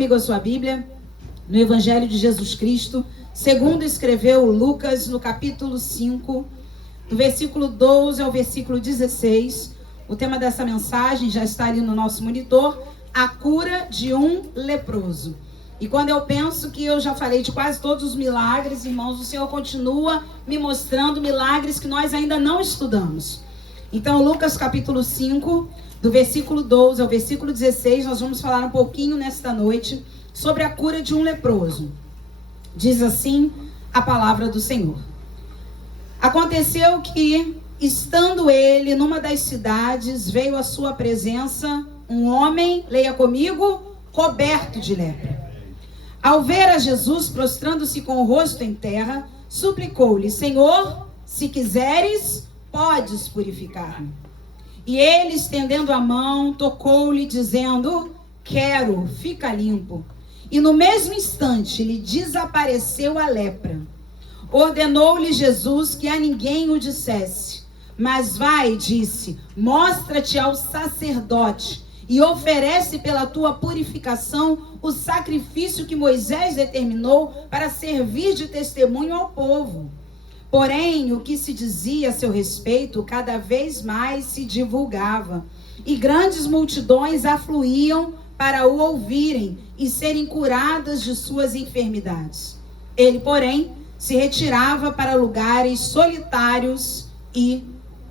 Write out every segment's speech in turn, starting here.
Comigo a sua Bíblia, no Evangelho de Jesus Cristo, segundo escreveu Lucas, no capítulo 5, do versículo 12 ao versículo 16. O tema dessa mensagem já está ali no nosso monitor: a cura de um leproso. E quando eu penso que eu já falei de quase todos os milagres, irmãos, o Senhor continua me mostrando milagres que nós ainda não estudamos. Então, Lucas capítulo 5, do versículo 12 ao versículo 16, nós vamos falar um pouquinho nesta noite sobre a cura de um leproso. Diz assim a palavra do Senhor. Aconteceu que, estando ele numa das cidades, veio à sua presença um homem, leia comigo, coberto de lepra. Ao ver a Jesus, prostrando-se com o rosto em terra, suplicou-lhe: Senhor, se quiseres, podes purificar-me. E ele, estendendo a mão, tocou-lhe, dizendo: quero, fica limpo. E no mesmo instante lhe desapareceu a lepra. Ordenou-lhe Jesus que a ninguém o dissesse. Mas vai, disse, mostra-te ao sacerdote e oferece pela tua purificação o sacrifício que Moisés determinou para servir de testemunho ao povo. Porém, o que se dizia a seu respeito cada vez mais se divulgava, e grandes multidões afluíam para o ouvirem e serem curadas de suas enfermidades. Ele, porém, se retirava para lugares solitários e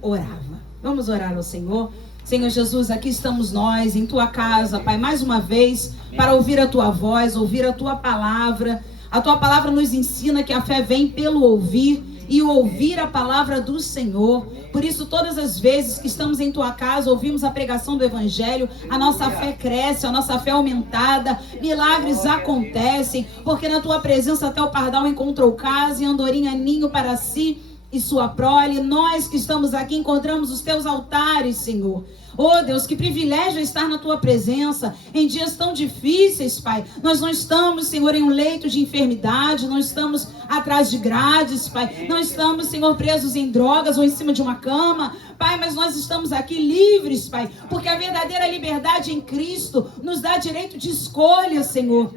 orava. Vamos orar ao Senhor. Senhor Jesus, aqui estamos nós, em tua casa, Pai, mais uma vez, para ouvir a tua voz, ouvir a tua palavra. A tua palavra nos ensina que a fé vem pelo ouvir, e ouvir a palavra do Senhor. Por isso, todas as vezes que estamos em tua casa, ouvimos a pregação do Evangelho, a nossa fé cresce, a nossa fé é aumentada, milagres acontecem, porque na tua presença até o pardal encontrou casa e andorinha ninho para si e sua prole. Nós que estamos aqui encontramos os teus altares, Senhor. Oh Deus, que privilégio estar na tua presença em dias tão difíceis, Pai. Nós não estamos, Senhor, em um leito de enfermidade, não estamos atrás de grades, Pai. Não estamos, Senhor, presos em drogas ou em cima de uma cama, Pai, mas nós estamos aqui livres, Pai, porque a verdadeira liberdade em Cristo nos dá direito de escolha, Senhor.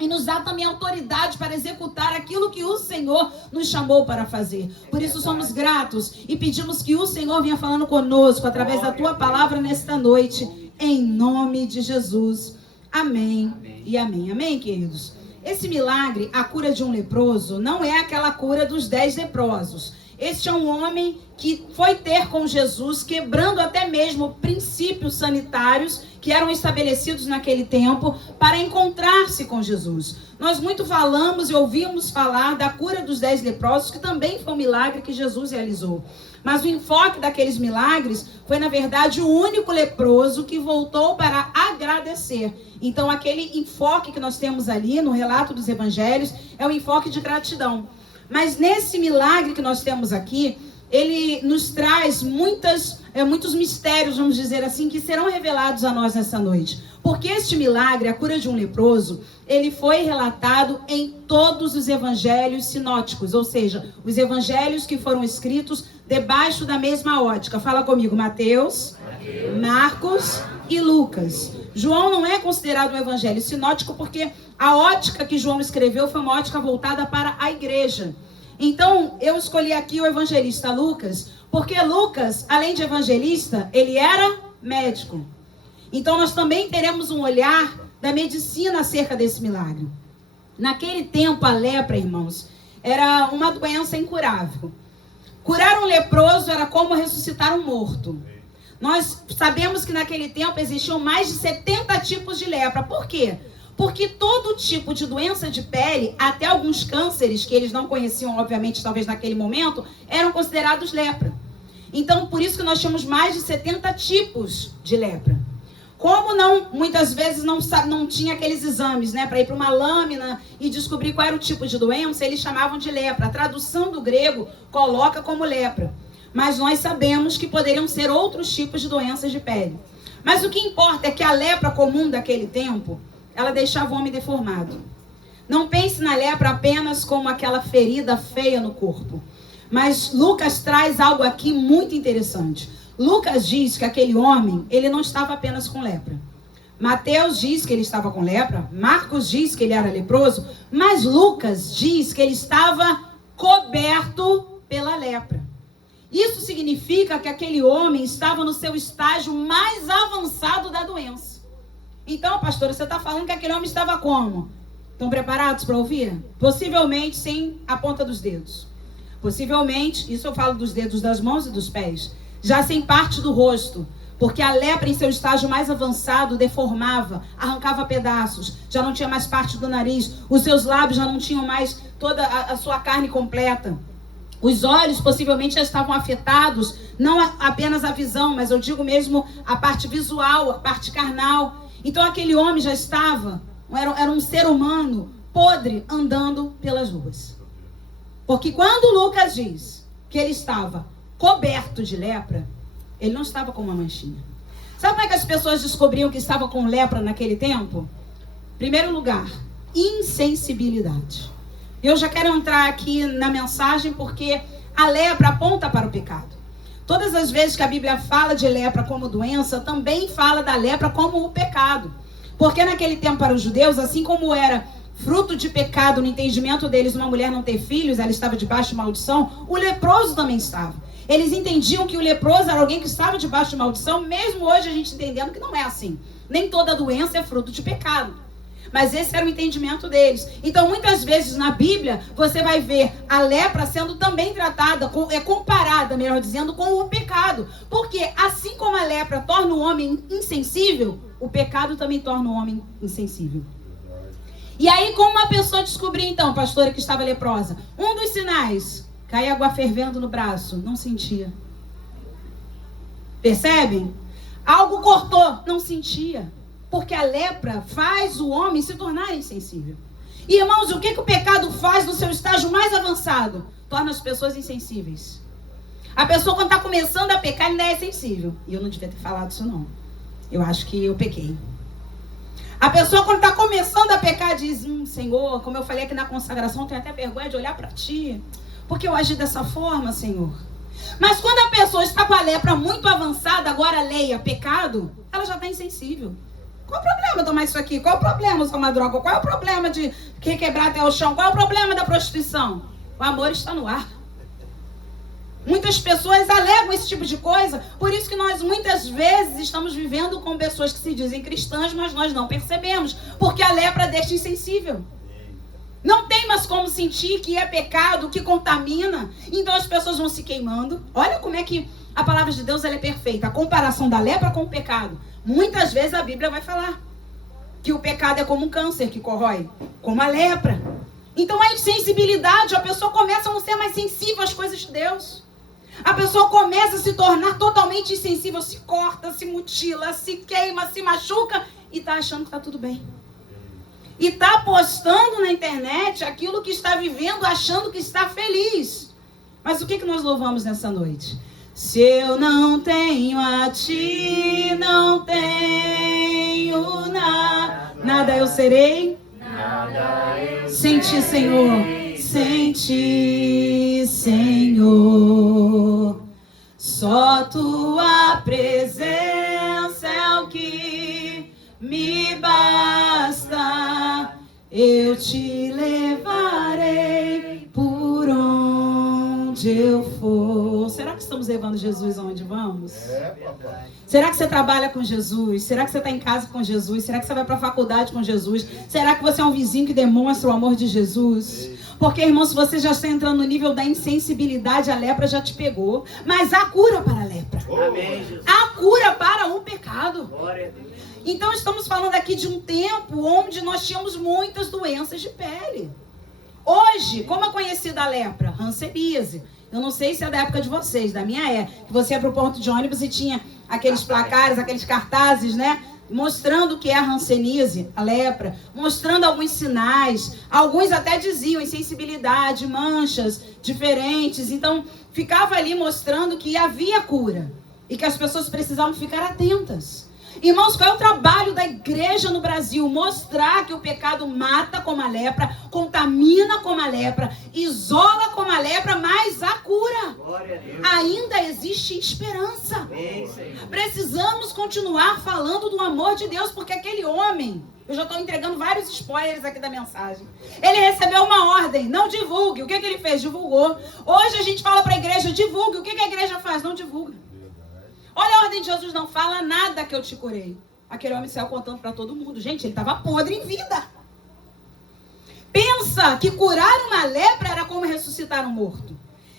E nos dá também autoridade para executar aquilo que o Senhor nos chamou para fazer. Por isso somos gratos e pedimos que o Senhor venha falando conosco através da tua palavra nesta noite, em nome de Jesus. Amém e amém. Amém, queridos? Esse milagre, a cura de um leproso, não é aquela cura dos 10 leprosos. Este é um homem que foi ter com Jesus, quebrando até mesmo princípios sanitários que eram estabelecidos naquele tempo para encontrar-se com Jesus. Nós muito falamos e ouvimos falar da cura dos 10 leprosos, que também foi um milagre que Jesus realizou. Mas o enfoque daqueles milagres foi, na verdade, o único leproso que voltou para agradecer. Então, aquele enfoque que nós temos ali no relato dos evangelhos é o enfoque de gratidão. Mas nesse milagre que nós temos aqui, ele nos traz muitos mistérios, vamos dizer assim, que serão revelados a nós nessa noite. Porque este milagre, a cura de um leproso, ele foi relatado em todos os evangelhos sinóticos, ou seja, os evangelhos que foram escritos debaixo da mesma ótica. Fala comigo, Mateus, Marcos e Lucas. João não é considerado um evangelho sinótico porque a ótica que João escreveu foi uma ótica voltada para a igreja. Então, eu escolhi aqui o evangelista Lucas, porque Lucas, além de evangelista, ele era médico. Então, nós também teremos um olhar da medicina acerca desse milagre. Naquele tempo, a lepra, irmãos, era uma doença incurável. Curar um leproso era como ressuscitar um morto. Nós sabemos que naquele tempo existiam mais de 70 tipos de lepra. Por quê? Porque todo tipo de doença de pele, até alguns cânceres que eles não conheciam, obviamente, talvez naquele momento, eram considerados lepra. Então, por isso que nós tínhamos mais de 70 tipos de lepra. Como muitas vezes não tinha aqueles exames, né, para ir para uma lâmina e descobrir qual era o tipo de doença, eles chamavam de lepra. A tradução do grego coloca como lepra. Mas nós sabemos que poderiam ser outros tipos de doenças de pele. Mas o que importa é que a lepra comum daquele tempo, ela deixava o homem deformado. Não pense na lepra apenas como aquela ferida feia no corpo. Mas Lucas traz algo aqui muito interessante. Lucas diz que aquele homem, ele não estava apenas com lepra. Mateus diz que ele estava com lepra, Marcos diz que ele era leproso, mas Lucas diz que ele estava coberto pela lepra. Isso significa que aquele homem estava no seu estágio mais avançado da doença. Então, pastora, você está falando que aquele homem estava como? Estão preparados para ouvir? Possivelmente sem a ponta dos dedos. Possivelmente, isso eu falo dos dedos das mãos e dos pés, já sem parte do rosto. Porque a lepra em seu estágio mais avançado deformava, arrancava pedaços, já não tinha mais parte do nariz, os seus lábios já não tinham mais toda a sua carne completa. Os olhos possivelmente já estavam afetados, não apenas a visão, mas eu digo mesmo a parte visual, a parte carnal. Então aquele homem já estava, era um ser humano podre andando pelas ruas. Porque quando Lucas diz que ele estava coberto de lepra, ele não estava com uma manchinha. Sabe como é que as pessoas descobriam que estava com lepra naquele tempo? Primeiro lugar, insensibilidade. Eu já quero entrar aqui na mensagem porque a lepra aponta para o pecado. Todas as vezes que a Bíblia fala de lepra como doença, também fala da lepra como o pecado. Porque naquele tempo para os judeus, assim como era fruto de pecado no entendimento deles uma mulher não ter filhos, ela estava debaixo de maldição, o leproso também estava. Eles entendiam que o leproso era alguém que estava debaixo de maldição, mesmo hoje a gente entendendo que não é assim. Nem toda doença é fruto de pecado. Mas esse era o entendimento deles. Então, muitas vezes na Bíblia, você vai ver a lepra sendo também tratada, comparada, melhor dizendo, com o pecado. Porque assim como a lepra torna o homem insensível, o pecado também torna o homem insensível. E aí, como uma pessoa descobriu, então, pastora, que estava leprosa? Um dos sinais, caía água fervendo no braço, não sentia. Percebem? Algo cortou, não sentia. Porque a lepra faz o homem se tornar insensível. E, irmãos, o que o pecado faz no seu estágio mais avançado? Torna as pessoas insensíveis. A pessoa, quando está começando a pecar, ainda é sensível. E eu não devia ter falado isso, não. Eu acho que eu pequei. A pessoa, quando está começando a pecar, diz: Senhor, como eu falei aqui na consagração, eu tenho até vergonha de olhar para ti. Porque eu agi dessa forma, Senhor. Mas quando a pessoa está com a lepra muito avançada, agora leia pecado, ela já está insensível. Qual o problema tomar isso aqui? Qual o problema usar uma droga? Qual é o problema de quebrar até o chão? Qual é o problema da prostituição? O amor está no ar. Muitas pessoas alegam esse tipo de coisa. Por isso que nós muitas vezes estamos vivendo com pessoas que se dizem cristãs, mas nós não percebemos. Porque a lepra deixa insensível. Não tem mais como sentir que é pecado, que contamina. Então as pessoas vão se queimando. Olha como é que a palavra de Deus ela é perfeita. A comparação da lepra com o pecado. Muitas vezes a Bíblia vai falar que o pecado é como um câncer que corrói, como a lepra. Então a insensibilidade, a pessoa começa a não ser mais sensível às coisas de Deus. A pessoa começa a se tornar totalmente insensível, se corta, se mutila, se queima, se machuca e está achando que está tudo bem. E está postando na internet aquilo que está vivendo, achando que está feliz. Mas o que nós louvamos nessa noite? Se eu não tenho a ti, não tenho nada eu serei. Sem ti, Senhor, sem ti, Senhor. Só tua presença é o que me basta. Eu te levarei por onde eu for. Será que estamos levando Jesus aonde vamos? Papai. Será que você trabalha com Jesus? Será que você está em casa com Jesus? Será que você vai para a faculdade com Jesus? Será que você é um vizinho que demonstra o amor de Jesus? Porque, irmão, se você já está entrando no nível da insensibilidade, a lepra já te pegou. Mas há cura para a lepra. Amém, Jesus. Há cura para o pecado. Glória a Deus. Então estamos falando aqui de um tempo onde nós tínhamos muitas doenças de pele. Hoje, como é conhecida a lepra? Hanseníase. Eu não sei se é da época de vocês, da minha é. Que você ia para o ponto de ônibus e tinha aqueles placares, aqueles cartazes, né? Mostrando o que é a hanseníase, a lepra. Mostrando alguns sinais. Alguns até diziam insensibilidade, manchas diferentes. Então, ficava ali mostrando que havia cura. E que as pessoas precisavam ficar atentas. Irmãos, qual é o trabalho da igreja no Brasil? Mostrar que o pecado mata como a lepra, contamina como a lepra, isola como a lepra, mas a cura. Ainda existe esperança. Precisamos continuar falando do amor de Deus, porque aquele homem, eu já estou entregando vários spoilers aqui da mensagem, ele recebeu uma ordem: não divulgue. O que ele fez? Divulgou. Hoje a gente fala para a igreja: divulgue. O que a igreja faz? Não divulga. Olha a ordem de Jesus: não fala nada que eu te curei. Aquele homem saiu contando para todo mundo. Gente, ele estava podre em vida. Pensa que curar uma lepra era como ressuscitar um morto.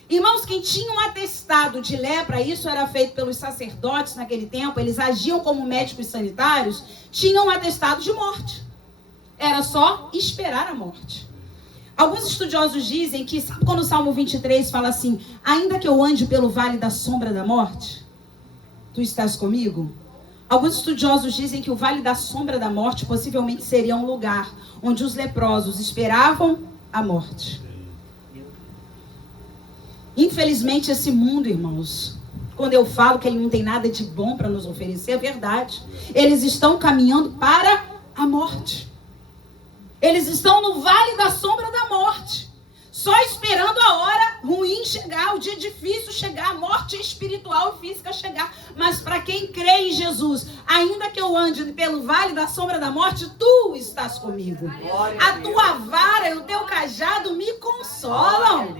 Irmãos, quem tinha um atestado de lepra, isso era feito pelos sacerdotes naquele tempo, eles agiam como médicos sanitários, tinham um atestado de morte. Era só esperar a morte. Alguns estudiosos dizem que, sabe quando o Salmo 23 fala assim: ainda que eu ande pelo vale da sombra da morte, tu estás comigo? Alguns estudiosos dizem que o vale da sombra da morte possivelmente seria um lugar onde os leprosos esperavam a morte. Infelizmente, esse mundo, irmãos, quando eu falo que ele não tem nada de bom para nos oferecer, é verdade. Eles estão caminhando para a morte. Eles estão no vale da sombra da morte, só esperando a hora ruim chegar, o dia difícil chegar, a morte espiritual e física chegar. Mas para quem crê em Jesus, ainda que eu ande pelo vale da sombra da morte, tu estás comigo. A tua vara e o teu cajado me consolam.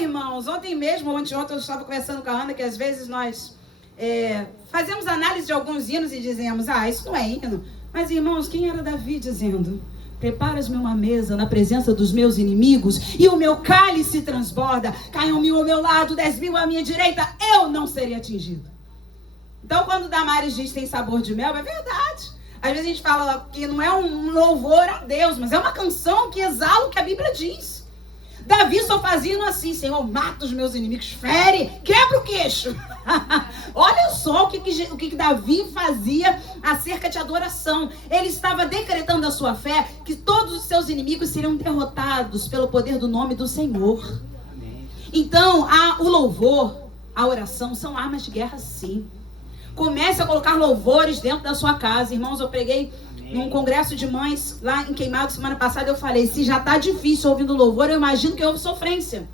Irmãos, ontem mesmo, ontem eu estava conversando com a Ana, que às vezes nós fazemos análise de alguns hinos e dizemos: isso não é hino. Mas, irmãos, quem era Davi dizendo: preparas-me uma mesa na presença dos meus inimigos e o meu cálice transborda, caiam 1000 ao meu lado, 10.000 à minha direita, eu não serei atingido. Então, quando Damares diz tem sabor de mel, é verdade. Às vezes a gente fala que não é um louvor a Deus, mas é uma canção que exala o que a Bíblia diz. Davi só fazia assim: Senhor, mata os meus inimigos, fere, quebra o queixo. Olha só o que Davi fazia acerca de adoração. Ele estava decretando a sua fé que todos os seus inimigos seriam derrotados pelo poder do nome do Senhor. Então, o louvor, a oração são armas de guerra, sim. Comece a colocar louvores dentro da sua casa. Irmãos, eu preguei num congresso de mães lá em Queimado semana passada. Eu falei: se já está difícil ouvindo louvor, eu imagino que houve sofrência.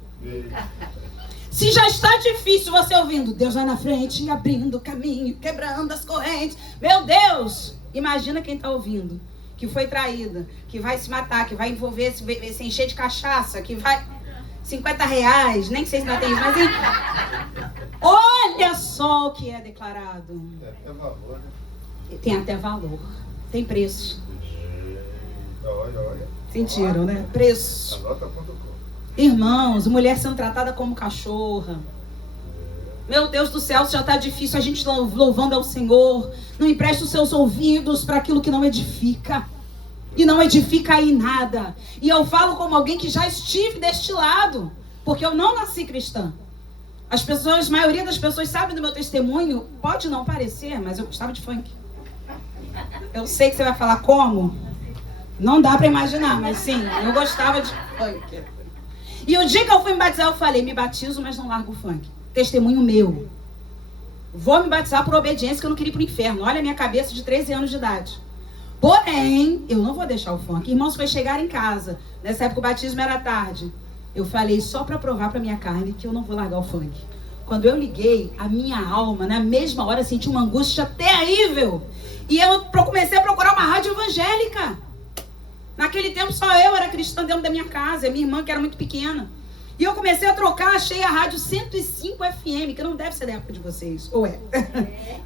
Se já está difícil você ouvindo Deus vai na frente, abrindo o caminho, quebrando as correntes, meu Deus, imagina quem está ouvindo, que foi traída, que vai se matar, que vai envolver, se encher de cachaça, que vai... R$50, nem sei se não tem isso, mas olha só o que é declarado. Tem até valor, né? Tem até valor. Tem preço. Olha. Sentiram, né? Preço. Anota.com. Irmãos, mulher sendo tratada como cachorra. Meu Deus do céu, já está difícil a gente louvando ao Senhor. Não empreste os seus ouvidos para aquilo que não edifica. E não edifica aí nada. E eu falo como alguém que já estive deste lado, porque eu não nasci cristã. A maioria das pessoas sabe do meu testemunho. Pode não parecer, mas eu gostava de funk. Eu sei que você vai falar como. Não dá para imaginar, mas sim, eu gostava de funk. E o dia que eu fui me batizar, eu falei: me batizo, mas não largo o funk. Testemunho meu. Vou me batizar por obediência, que eu não queria ir pro inferno. Olha a minha cabeça de 13 anos de idade. Porém, eu não vou deixar o funk. Irmãos, foi chegar em casa. Nessa época o batismo era tarde. Eu falei só para provar para minha carne que eu não vou largar o funk. Quando eu liguei, a minha alma, na mesma hora, senti uma angústia terrível. E eu comecei a procurar uma rádio evangélica. Naquele tempo só eu era cristã dentro da minha casa. Minha irmã, que era muito pequena. E eu comecei a trocar, achei a rádio 105 FM, que não deve ser da época de vocês. Ou é?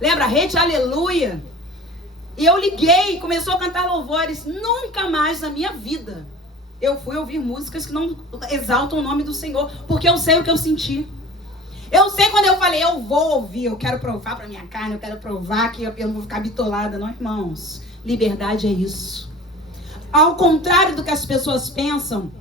Lembra? Rede Aleluia. E eu liguei, começou a cantar louvores. Nunca mais na minha vida eu fui ouvir músicas que não exaltam o nome do Senhor, porque eu sei o que eu senti. Eu sei quando eu falei: eu vou ouvir, eu quero provar para minha carne, eu quero provar que eu não vou ficar bitolada. Não, irmãos, liberdade é isso. Ao contrário do que as pessoas pensam,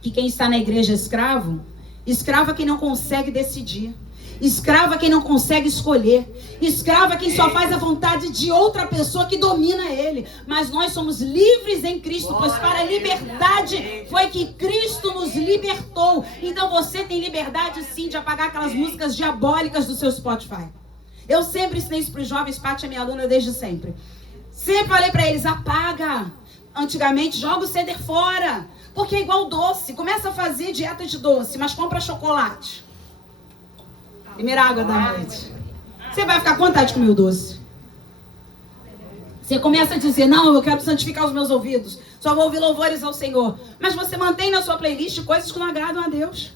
que quem está na igreja é escravo. Escravo é quem não consegue decidir. Escravo é quem não consegue escolher. Escravo é quem só faz a vontade de outra pessoa que domina ele. Mas nós somos livres em Cristo, pois para a liberdade foi que Cristo nos libertou. Então você tem liberdade sim de apagar aquelas músicas diabólicas do seu Spotify. Eu sempre ensinei isso para os jovens, Paty é minha aluna desde sempre. Sempre falei para eles, apaga. Antigamente, joga o ceder fora. Porque é igual doce. Começa a fazer dieta de doce, mas compra chocolate. Primeira água da noite. Você vai ficar com vontade de comer o doce. Você começa a dizer, não, eu quero santificar os meus ouvidos. Só vou ouvir louvores ao Senhor. Mas você mantém na sua playlist coisas que não agradam a Deus.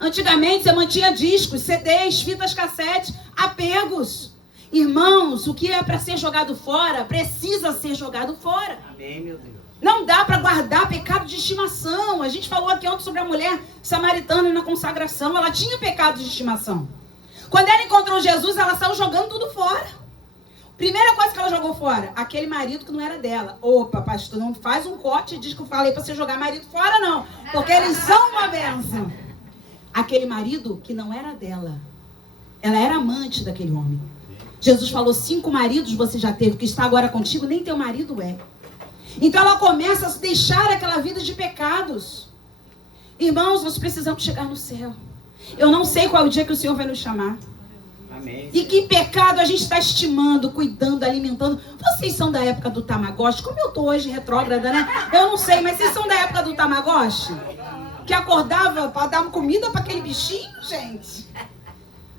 Antigamente você mantinha discos, CDs, fitas cassete, apegos. Irmãos, o que é para ser jogado fora, precisa ser jogado fora. Amém, meu Deus. Não dá para guardar pecado de estimação. A gente falou aqui ontem sobre a mulher samaritana na consagração. Ela tinha pecado de estimação. Quando ela encontrou Jesus, ela saiu jogando tudo fora. Primeira coisa que ela jogou fora, aquele marido que não era dela. Opa, pastor, não faz um corte e diz que eu falei para você jogar marido fora, não. Porque eles são uma bênção. Aquele marido que não era dela. Ela era amante daquele homem. Jesus falou, 5 maridos você já teve, que está agora contigo, nem teu marido é. Então ela começa a se deixar aquela vida de pecados. Irmãos, nós precisamos chegar no céu. Eu não sei qual é o dia que o Senhor vai nos chamar. Amém. E que pecado a gente está estimando, cuidando, alimentando. Vocês são da época do Tamagotchi? Como eu estou hoje retrógrada, né? Eu não sei, mas vocês são da época do Tamagotchi? Que acordava para dar comida para aquele bichinho, gente?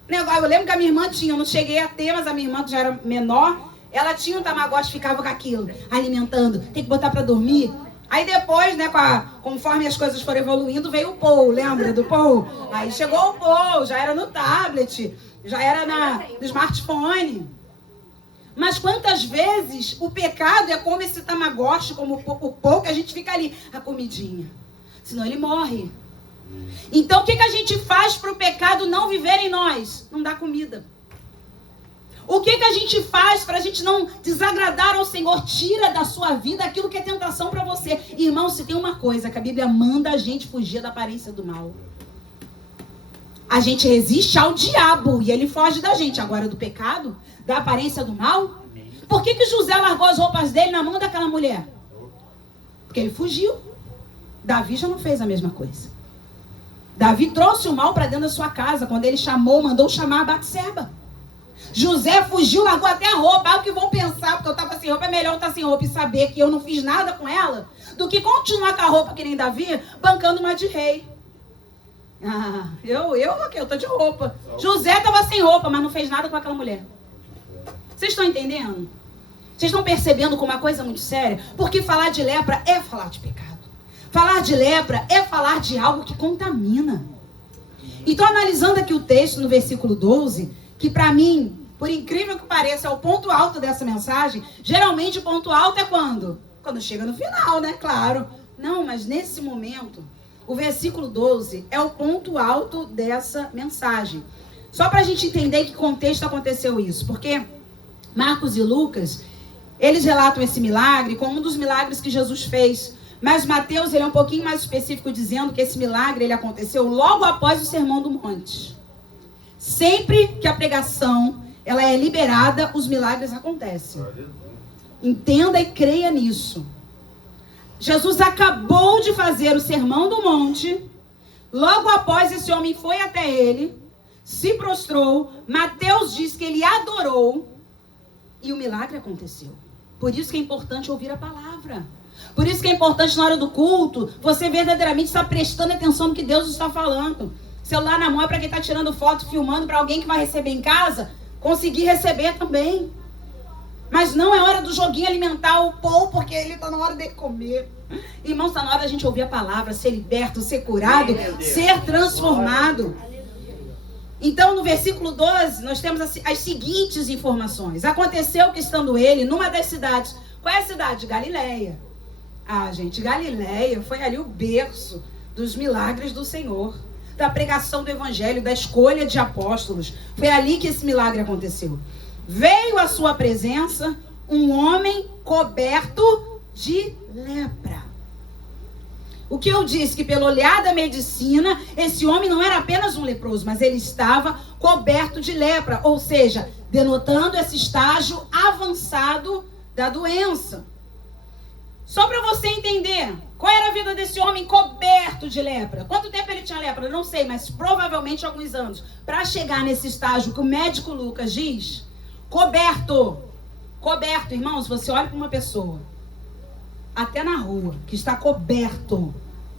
Eu lembro que a minha irmã tinha, eu não cheguei a ter, mas a minha irmã que já era menor, ela tinha um Tamagotchi, ficava com aquilo, alimentando, tem que botar para dormir. Aí depois, né, conforme as coisas foram evoluindo, veio o Paul, lembra do Paul? Aí chegou o Paul, já era no tablet, já era no smartphone. Mas quantas vezes o pecado é como esse Tamagotchi, como o Paul, que a gente fica ali, a comidinha. Senão ele morre. Então o que a gente faz para o pecado não viver em nós? Não dá comida. O que a gente faz para a gente não desagradar ao Senhor? Tira da sua vida aquilo que é tentação para você. Irmão, se tem uma coisa que a Bíblia manda a gente fugir da aparência do mal. A gente resiste ao diabo e ele foge da gente. Agora do pecado, da aparência do mal. Por que José largou as roupas dele na mão daquela mulher? Porque ele fugiu. Davi já não fez a mesma coisa. Davi trouxe o mal para dentro da sua casa. Quando ele mandou chamar a Batseba. José fugiu, largou até a roupa. Ah, o que vão pensar? Porque eu estava sem roupa. É melhor eu estar sem roupa e saber que eu não fiz nada com ela do que continuar com a roupa que nem Davi, bancando uma de rei. Ah, eu estou de roupa. José estava sem roupa, mas não fez nada com aquela mulher. Vocês estão entendendo? Vocês estão percebendo como uma coisa muito séria? Porque falar de lepra é falar de pecado. Falar de lepra é falar de algo que contamina. Então, analisando aqui o texto no versículo 12, que para mim, por incrível que pareça, é o ponto alto dessa mensagem. Geralmente o ponto alto é quando? Quando chega no final, né? Claro. Não, mas nesse momento, o versículo 12 é o ponto alto dessa mensagem. Só para a gente entender em que contexto aconteceu isso. Porque Marcos e Lucas, eles relatam esse milagre como um dos milagres que Jesus fez. Mas Mateus, ele é um pouquinho mais específico, dizendo que esse milagre ele aconteceu logo após o Sermão do Monte. Sempre que a pregação ela é liberada, os milagres acontecem. Entenda e creia nisso. Jesus acabou de fazer o Sermão do Monte. Logo após, esse homem foi até ele, se prostrou. Mateus diz que ele adorou e o milagre aconteceu. Por isso que é importante ouvir a palavra. Por isso que é importante na hora do culto, você verdadeiramente estar prestando atenção no que Deus está falando. Celular na mão é para quem está tirando foto, filmando, para alguém que vai receber em casa, conseguir receber também. Mas não é hora do joguinho alimentar o povo, porque ele está na hora de comer. Irmãos, está na hora da gente ouvir a palavra, ser liberto, ser curado, ser transformado. Então, no versículo 12, nós temos as seguintes informações. Aconteceu que, estando ele numa das cidades. Qual é a cidade? Galileia. Ah, gente, Galileia foi ali o berço dos milagres do Senhor, da pregação do evangelho, da escolha de apóstolos. Foi ali que esse milagre aconteceu. Veio à sua presença um homem coberto de lepra. O que eu disse? Que pelo olhar da medicina, esse homem não era apenas um leproso, mas ele estava coberto de lepra, ou seja, denotando esse estágio avançado da doença. Só para você entender, qual era a vida desse homem coberto de lepra? Quanto tempo ele tinha lepra? Eu não sei, mas provavelmente alguns anos. Para chegar nesse estágio que o médico Lucas diz, coberto. Coberto, irmãos, você olha para uma pessoa, até na rua, que está coberto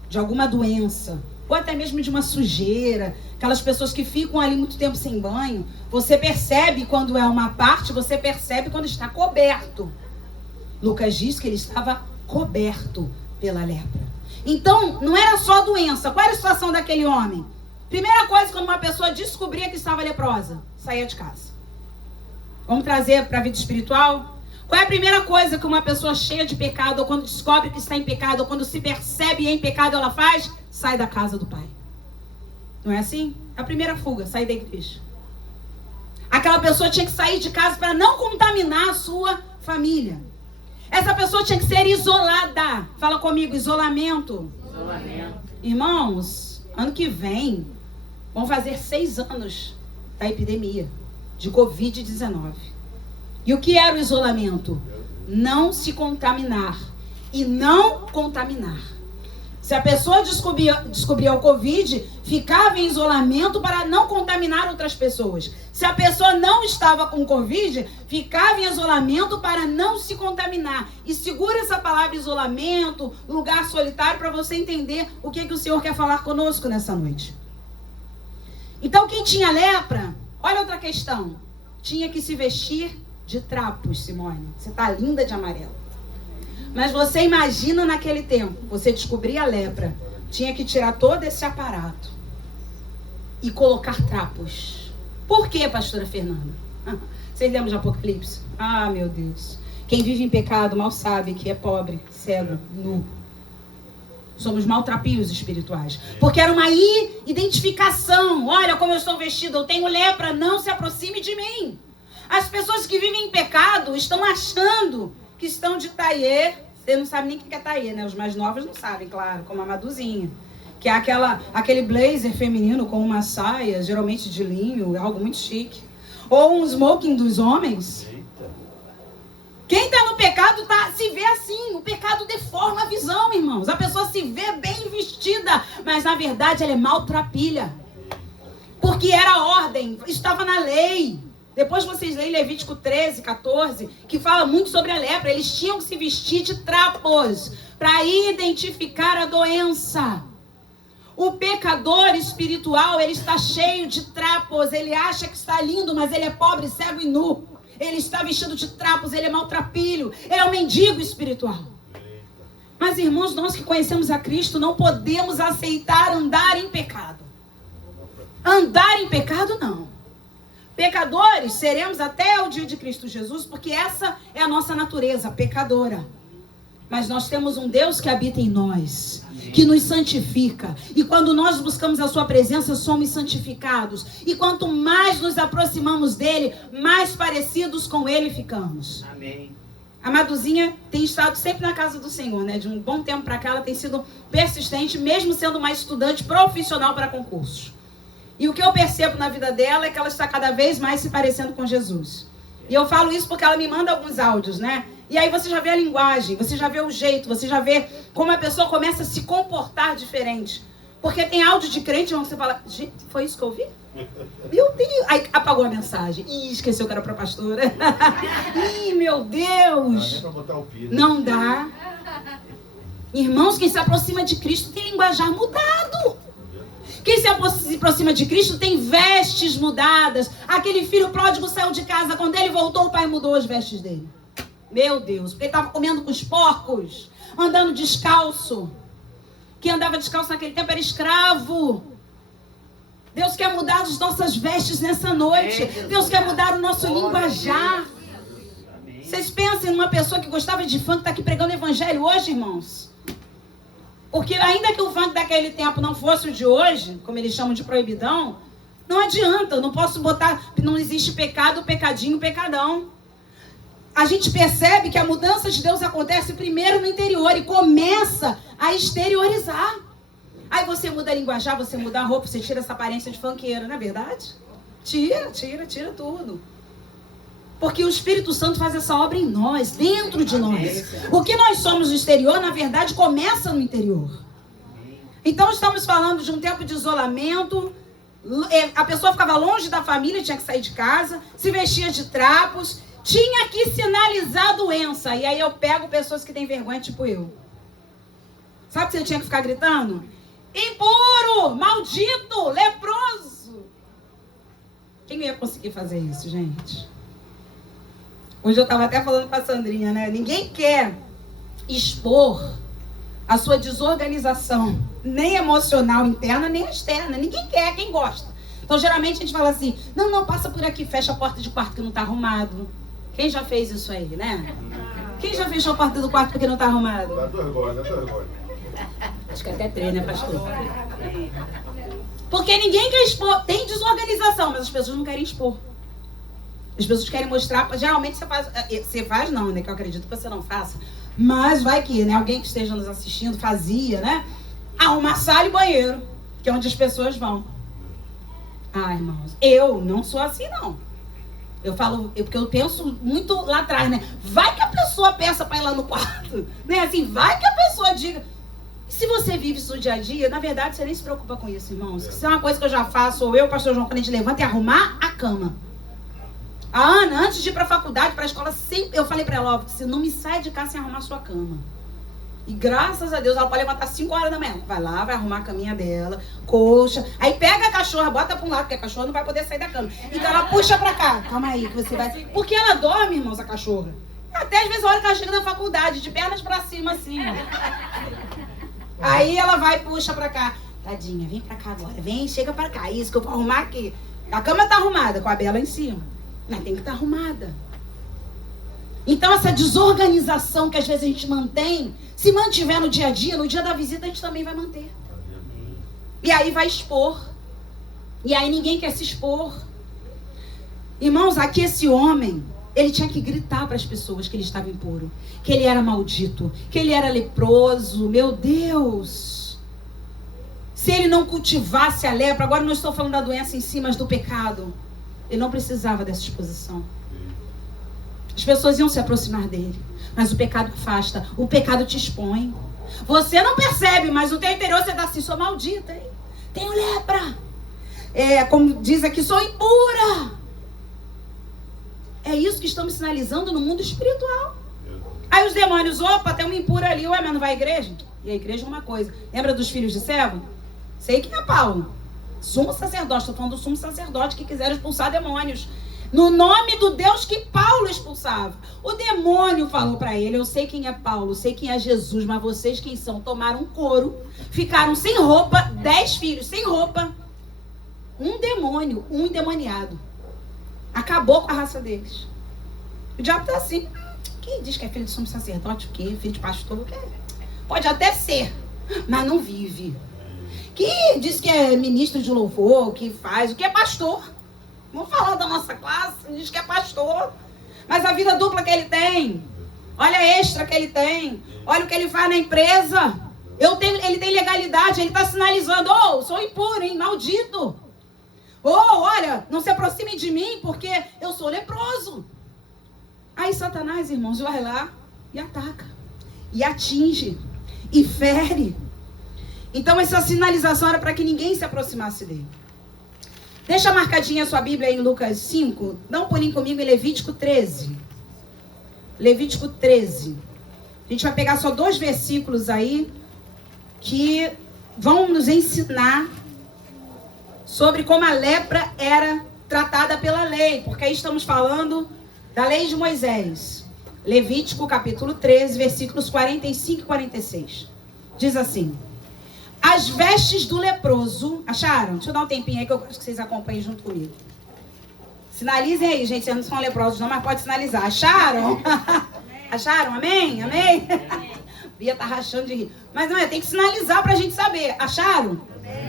de alguma doença, ou até mesmo de uma sujeira, aquelas pessoas que ficam ali muito tempo sem banho, você percebe quando é uma parte, você percebe quando está coberto. Lucas diz que ele estava coberto pela lepra. Então, não era só doença. Qual era a situação daquele homem? Primeira coisa, quando uma pessoa descobria que estava leprosa, saía de casa. Vamos trazer para a vida espiritual? Qual é a primeira coisa que uma pessoa cheia de pecado, ou quando descobre que está em pecado, ou quando se percebe em pecado, ela faz? Sai da casa do pai. Não é assim? A primeira fuga, sair da igreja. Aquela pessoa tinha que sair de casa para não contaminar a sua família. Essa pessoa tinha que ser isolada. Fala comigo, isolamento. Isolamento. Irmãos, ano que vem, vão fazer 6 anos da epidemia de Covid-19. E o que era o isolamento? Não se contaminar. E não contaminar. Se a pessoa descobria o Covid, ficava em isolamento para não contaminar outras pessoas. Se a pessoa não estava com Covid, ficava em isolamento para não se contaminar. E segura essa palavra isolamento, lugar solitário, para você entender o que o Senhor quer falar conosco nessa noite. Então, quem tinha lepra, olha outra questão. Tinha que se vestir de trapos, Simone. Você está linda de amarelo. Mas você imagina naquele tempo, você descobria a lepra, tinha que tirar todo esse aparato e colocar trapos. Por quê, pastora Fernanda? Vocês lembram de Apocalipse? Ah, meu Deus. Quem vive em pecado mal sabe que é pobre, cego, nu. Somos maltrapios espirituais. Porque era uma identificação. Olha como eu estou vestido, eu tenho lepra, não se aproxime de mim. As pessoas que vivem em pecado estão achando que estão de taiê. Você não sabe nem o que é taiê, né? Os mais novos não sabem, claro, como a Maduzinha. Que é aquele blazer feminino com uma saia, geralmente de linho, algo muito chique. Ou um smoking dos homens. Quem está no pecado se vê assim. O pecado deforma a visão, irmãos. A pessoa se vê bem vestida, mas na verdade ela é maltrapilha. Porque era a ordem, estava na lei. Depois vocês leem Levítico 13, 14, que fala muito sobre a lepra. Eles tinham que se vestir de trapos para identificar a doença. O pecador espiritual, ele está cheio de trapos. Ele acha que está lindo, mas ele é pobre, cego e nu. Ele está vestido de trapos, ele é maltrapilho. Ele é um mendigo espiritual. Mas, irmãos, nós que conhecemos a Cristo, não podemos aceitar andar em pecado. Andar em pecado, não. Pecadores seremos até o dia de Cristo Jesus, porque essa é a nossa natureza, pecadora. Mas nós temos um Deus que habita em nós, que nos santifica. E quando nós buscamos a sua presença, somos santificados. E quanto mais nos aproximamos dele, mais parecidos com ele ficamos. Amém. A Maduzinha tem estado sempre na casa do Senhor, né? De um bom tempo para cá, ela tem sido persistente, mesmo sendo uma estudante profissional para concursos. E o que eu percebo na vida dela é que ela está cada vez mais se parecendo com Jesus. E eu falo isso porque ela me manda alguns áudios, né? E aí você já vê a linguagem, você já vê o jeito, você já vê como a pessoa começa a se comportar diferente. Porque tem áudio de crente onde você fala, gente, foi isso que eu ouvi? Meu Deus! Aí apagou a mensagem. Ih, esqueceu que era pra pastora. Ih, meu Deus! Não dá. Irmãos, quem se aproxima de Cristo tem linguajar mudado. Quem se aproxima de Cristo tem vestes mudadas. Aquele filho pródigo saiu de casa. Quando ele voltou, o pai mudou as vestes dele. Meu Deus, porque ele estava comendo com os porcos, andando descalço. Quem andava descalço naquele tempo era escravo. Deus quer mudar as nossas vestes nessa noite. Deus quer mudar o nosso linguajar. Vocês pensem numa pessoa que gostava de funk, está aqui pregando o evangelho hoje, irmãos? Porque ainda que o funk daquele tempo não fosse o de hoje, como eles chamam de proibidão, não adianta, eu não posso botar, não existe pecado, pecadinho, pecadão. A gente percebe que a mudança de Deus acontece primeiro no interior e começa a exteriorizar. Aí você muda a linguajar, você muda a roupa, você tira essa aparência de funkeiro, não é verdade? Tira tudo. Porque o Espírito Santo faz essa obra em nós, dentro de nós. O que nós somos no exterior, na verdade, começa no interior. Então estamos falando de um tempo de isolamento. A pessoa ficava longe da família, tinha que sair de casa, se vestia de trapos, tinha que sinalizar a doença. E aí eu pego pessoas que têm vergonha, tipo eu. Sabe que você tinha que ficar gritando? Impuro, maldito, leproso. Quem ia conseguir fazer isso, gente? Hoje eu estava até falando com a Sandrinha, né? Ninguém quer expor a sua desorganização, nem emocional interna, nem externa. Ninguém quer, quem gosta. Então, geralmente, a gente fala assim, não, passa por aqui, fecha a porta de quarto que não está arrumado. Quem já fez isso aí, né? Quem já fechou a porta do quarto porque não está arrumado? Dá 2 goles, dá 2 goles. Acho que até 3, né, pastor? Porque ninguém quer expor. Tem desorganização, mas as pessoas não querem expor. As pessoas querem mostrar, geralmente você faz não, né, que eu acredito que você não faça, mas vai que, né, alguém que esteja nos assistindo fazia, né, arrumar sala e banheiro, que é onde as pessoas vão. Ah, irmãos, eu não sou assim, não. Eu falo, porque eu penso muito lá atrás, né, vai que a pessoa peça para ir lá no quarto, né, assim, vai que a pessoa diga. Se você vive isso no dia a dia, na verdade, você nem se preocupa com isso, irmãos. Isso é uma coisa que eu já faço, ou eu, o pastor João, quando a gente levanta, é arrumar a cama. A Ana, antes de ir para a faculdade, para a escola, sempre, eu falei para ela, ó, você não me sai de casa sem arrumar sua cama. E graças a Deus, ela pode levantar 5 horas da manhã. Vai lá, vai arrumar a caminha dela, coxa. Aí pega a cachorra, bota para um lado, porque a cachorra não vai poder sair da cama. Então ela puxa para cá. Calma aí, que você vai... Porque ela dorme, irmãos, a cachorra. Até às vezes a hora que ela chega na faculdade, de pernas para cima, assim. Aí ela vai e puxa para cá. Tadinha, vem para cá agora. Vem, chega para cá. Isso que eu vou arrumar aqui. A cama tá arrumada, com a Bela em cima. Mas tem que estar arrumada. Então essa desorganização que às vezes a gente mantém, se mantiver no dia a dia, no dia da visita a gente também vai manter. E aí vai expor. E aí ninguém quer se expor. Irmãos, aqui esse homem, ele tinha que gritar para as pessoas que ele estava impuro, que ele era maldito, que ele era leproso. Meu Deus! Se ele não cultivasse a lepra, agora não estou falando da doença em si, mas do pecado. Ele não precisava dessa exposição. As pessoas iam se aproximar dele. Mas o pecado afasta. O pecado te expõe. Você não percebe, mas no teu interior você está assim, sou maldita, hein? Tenho lepra. Como diz aqui, sou impura. É isso que estamos sinalizando no mundo espiritual. Aí os demônios, opa, tem uma impura ali. Ué, mas não vai à igreja? E a igreja é uma coisa. Lembra dos filhos de Seva? Sei quem é Paulo. Sumo sacerdote, estou falando do sumo sacerdote que quiseram expulsar demônios. No nome do Deus que Paulo expulsava. O demônio falou para ele, eu sei quem é Paulo, sei quem é Jesus, mas vocês quem são? Tomaram um couro, ficaram sem roupa, 10 filhos sem roupa. Um demônio, um endemoniado. Acabou com a raça deles. O diabo está assim. Quem diz que é filho de sumo sacerdote, o quê? Filho de pastor, o quê? Pode até ser, mas não vive. Que diz que é ministro de louvor, que faz, o que é pastor. Vamos falar da nossa classe, diz que é pastor. Mas a vida dupla que ele tem, olha a extra que ele tem, olha o que ele faz na empresa. Ele tem legalidade, ele está sinalizando, sou impuro, hein, maldito. Olha, não se aproxime de mim porque eu sou leproso. Aí Satanás, irmãos, vai lá e ataca, e atinge, e fere. Então essa sinalização era para que ninguém se aproximasse dele. Deixa marcadinha a sua Bíblia aí em Lucas 5. Dá um pulinho comigo em Levítico 13. Levítico 13. A gente vai pegar só 2 versículos aí que vão nos ensinar sobre como a lepra era tratada pela lei. Porque aí estamos falando da lei de Moisés. Levítico capítulo 13, versículos 45 e 46. Diz assim: as vestes do leproso... Acharam? Deixa eu dar um tempinho aí que eu acho que vocês acompanhem junto comigo. Sinalizem aí, gente. Vocês não são leprosos não, mas pode sinalizar. Acharam? Acharam? Amém? Amém? Bia tá rachando de rir. Mas não é, tem que sinalizar pra gente saber. Acharam?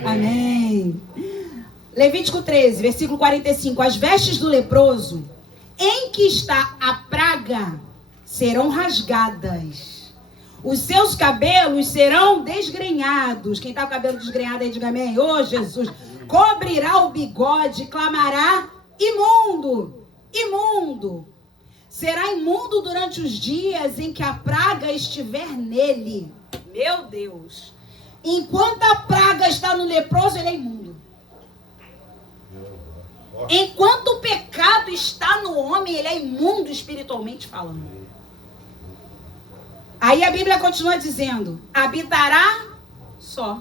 Amém. Levítico 13, versículo 45. As vestes do leproso, em que está a praga, serão rasgadas. Os seus cabelos serão desgrenhados. Quem está com o cabelo desgrenhado aí, diga amém. Ô, Jesus. Cobrirá o bigode, clamará: imundo, imundo. será imundo durante os dias em que a praga estiver nele. Meu Deus! Enquanto a praga está no leproso, ele é imundo. Enquanto o pecado está no homem, ele é imundo espiritualmente falando. Aí a Bíblia continua dizendo: habitará só.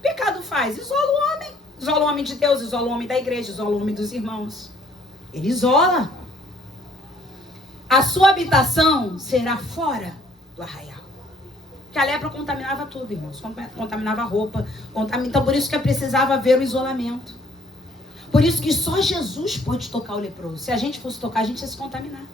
Pecado faz, isola o homem. Isola o homem de Deus, isola o homem da igreja, isola o homem dos irmãos. Ele isola. A sua habitação será fora do arraial. Porque a lepra contaminava tudo, irmãos. Contaminava a roupa. Então por isso que precisava haver o isolamento. Por isso que só Jesus pode tocar o leproso. Se a gente fosse tocar, a gente ia se contaminar.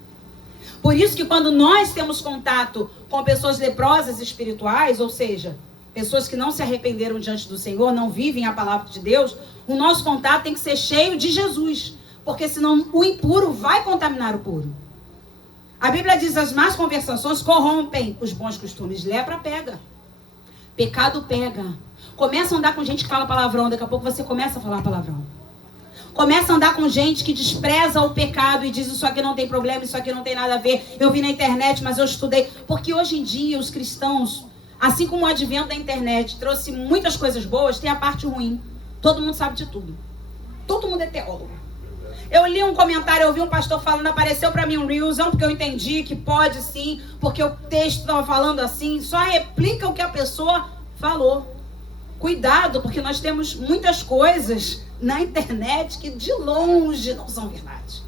Por isso que quando nós temos contato com pessoas leprosas espirituais, ou seja, pessoas que não se arrependeram diante do Senhor, não vivem a palavra de Deus, o nosso contato tem que ser cheio de Jesus. Porque senão o impuro vai contaminar o puro. A Bíblia diz: as más conversações corrompem os bons costumes. Lepra pega. Pecado pega. Começa a andar com gente que fala palavrão. Daqui a pouco você começa a falar palavrão. Começa a andar com gente que despreza o pecado e diz: isso aqui não tem problema, isso aqui não tem nada a ver. Eu vi na internet, mas eu estudei. Porque hoje em dia os cristãos, assim como o advento da internet trouxe muitas coisas boas, tem a parte ruim. Todo mundo sabe de tudo. Todo mundo é teólogo. Eu li um comentário, eu vi um pastor falando, apareceu pra mim um reelsão, porque eu entendi que pode sim, porque o texto estava falando assim, só replica o que a pessoa falou. Cuidado, porque nós temos muitas coisas na internet que de longe não são verdade.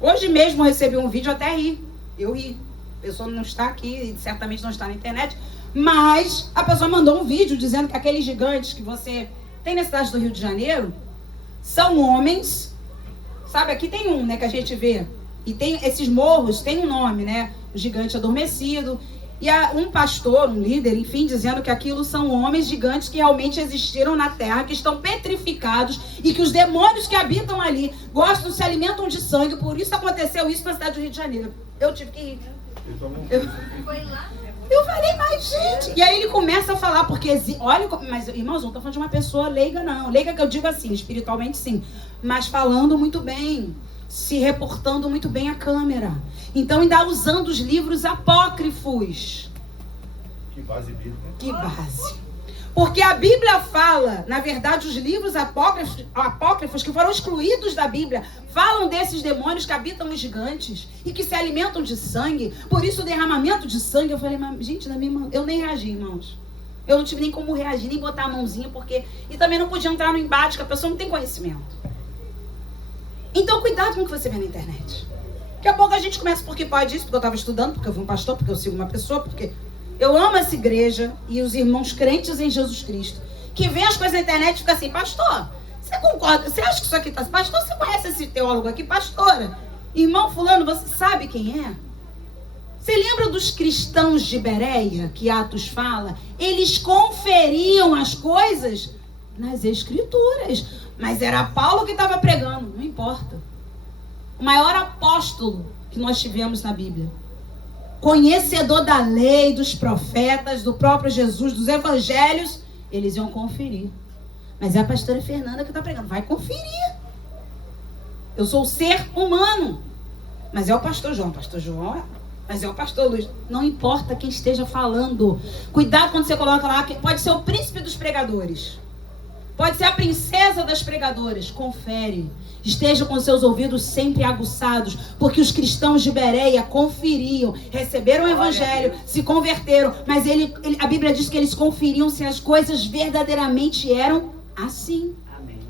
Hoje mesmo eu recebi um vídeo, até ri. Eu ri. A pessoa não está aqui, certamente não está na internet, mas a pessoa mandou um vídeo dizendo que aqueles gigantes que você tem na cidade do Rio de Janeiro são homens. Sabe, aqui tem um, né, que a gente vê. E tem esses morros, tem um nome, né? O gigante adormecido. E há um pastor, um líder, enfim, dizendo que aquilo são homens gigantes que realmente existiram na terra, que estão petrificados e que os demônios que habitam ali gostam, se alimentam de sangue. Por isso aconteceu isso na cidade do Rio de Janeiro. Eu tive que ir. Eu falei, mas gente... E aí ele começa a falar, porque... Olha, mas irmãos, não estou falando de uma pessoa leiga, não. Leiga que eu digo assim, espiritualmente sim. Mas falando muito bem, se reportando muito bem à câmera. Então ainda usando os livros apócrifos. Que base bíblica. Que base. Porque a Bíblia fala, na verdade, os livros apócrifos que foram excluídos da Bíblia, falam desses demônios que habitam os gigantes e que se alimentam de sangue. Por isso o derramamento de sangue, eu falei, mas, gente, na minha mão, eu nem reagi, irmãos. Eu não tive nem como reagir, nem botar a mãozinha, porque... E também não podia entrar no embate, que a pessoa não tem conhecimento. Então, cuidado com o que você vê na internet. Daqui a pouco a gente começa porque pode isso, porque eu estava estudando, porque eu vi um pastor, porque eu sigo uma pessoa, porque... Eu amo essa igreja e os irmãos crentes em Jesus Cristo, que vê as coisas na internet e fica assim, pastor, você concorda? Você acha que isso aqui está... Pastor, você conhece esse teólogo aqui? Pastora, irmão fulano, você sabe quem é? Você lembra dos cristãos de Bereia, que Atos fala? Eles conferiam as coisas nas escrituras. Mas era Paulo que estava pregando, não importa. O maior apóstolo que nós tivemos na Bíblia. Conhecedor da lei, dos profetas, do próprio Jesus, dos evangelhos, eles iam conferir. Mas é a pastora Fernanda que está pregando. Vai conferir. Eu sou o ser humano. Mas é o pastor João. Pastor João, mas é o pastor Luiz. Não importa quem esteja falando. Cuidado quando você coloca lá, que pode ser o príncipe dos pregadores. Pode ser a princesa das pregadoras. Confere. Esteja com seus ouvidos sempre aguçados, porque os cristãos de Bereia conferiam, receberam o evangelho, se converteram, mas a Bíblia diz que eles conferiam se as coisas verdadeiramente eram assim. Amém.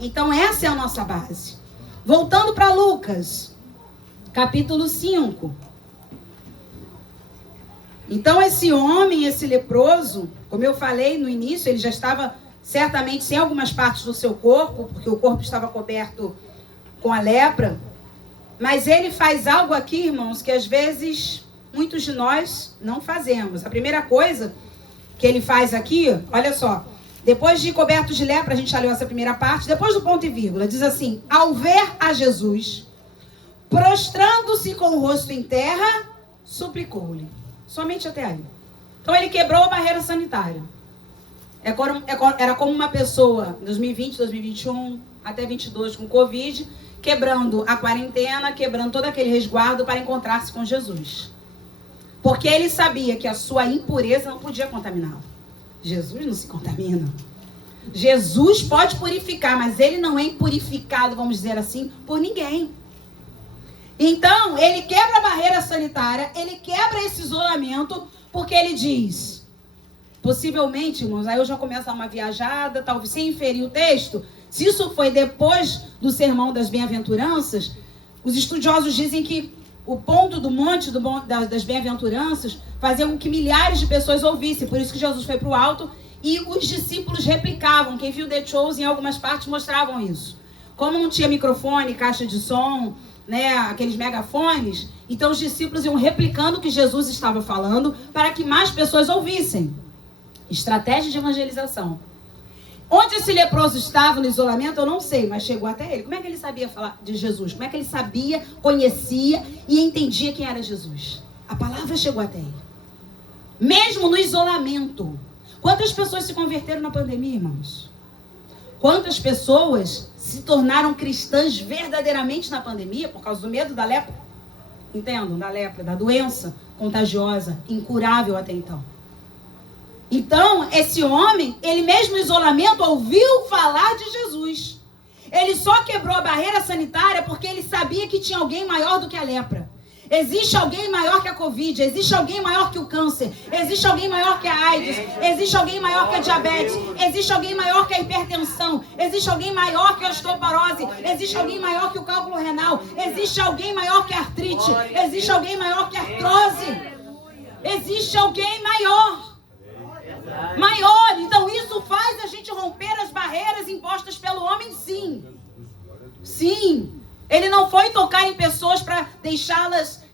Então essa é a nossa base. Voltando para Lucas, capítulo 5. Então esse homem, esse leproso, como eu falei no início, ele já estava... certamente sem algumas partes do seu corpo, porque o corpo estava coberto com a lepra. Mas ele faz algo aqui, irmãos, que às vezes muitos de nós não fazemos. A primeira coisa que ele faz aqui, olha só. Depois de coberto de lepra, a gente já leu essa primeira parte. Depois do ponto e vírgula, diz assim: ao ver a Jesus, prostrando-se com o rosto em terra, suplicou-lhe. Somente até aí. Então ele quebrou a barreira sanitária. Era como uma pessoa, 2020, 2021, até 22, com Covid, quebrando a quarentena, quebrando todo aquele resguardo para encontrar-se com Jesus. Porque ele sabia que a sua impureza não podia contaminá-lo. Jesus não se contamina. Jesus pode purificar, mas ele não é impurificado, vamos dizer assim, por ninguém. Então, ele quebra a barreira sanitária, ele quebra esse isolamento, porque ele diz, possivelmente, irmãos, aí eu já começo a dar uma viajada, talvez sem inferir o texto, se isso foi depois do sermão das bem-aventuranças, os estudiosos dizem que o ponto do monte das bem-aventuranças fazia com que milhares de pessoas ouvissem, por isso que Jesus foi para o alto, e os discípulos replicavam. Quem viu The Chosen em algumas partes mostravam isso. Como não tinha microfone, caixa de som, né, aqueles megafones, então os discípulos iam replicando o que Jesus estava falando para que mais pessoas ouvissem. Estratégia de evangelização. Onde esse leproso estava no isolamento, eu não sei, mas chegou até ele. Como é que ele sabia falar de Jesus? Como é que ele sabia, conhecia e entendia quem era Jesus? A palavra chegou até ele. Mesmo no isolamento. Quantas pessoas se converteram na pandemia, irmãos? Quantas pessoas se tornaram cristãs verdadeiramente na pandemia por causa do medo da lepra? Entendam? Da lepra, da doença contagiosa, incurável até então. Então, esse homem, ele mesmo no isolamento, ouviu falar de Jesus. Ele só quebrou a barreira sanitária porque ele sabia que tinha alguém maior do que a lepra. Existe alguém maior que a Covid, existe alguém maior que o câncer, existe alguém maior que a AIDS, existe alguém maior que a diabetes, existe alguém maior que a hipertensão, existe alguém maior que a osteoporose, existe alguém maior que o cálculo renal, existe alguém maior que a artrite, existe alguém maior que a artrose, existe alguém maior. Maior, então isso faz a gente romper as barreiras impostas pelo homem, sim. Sim. Ele não foi tocar em pessoas para deixá-las,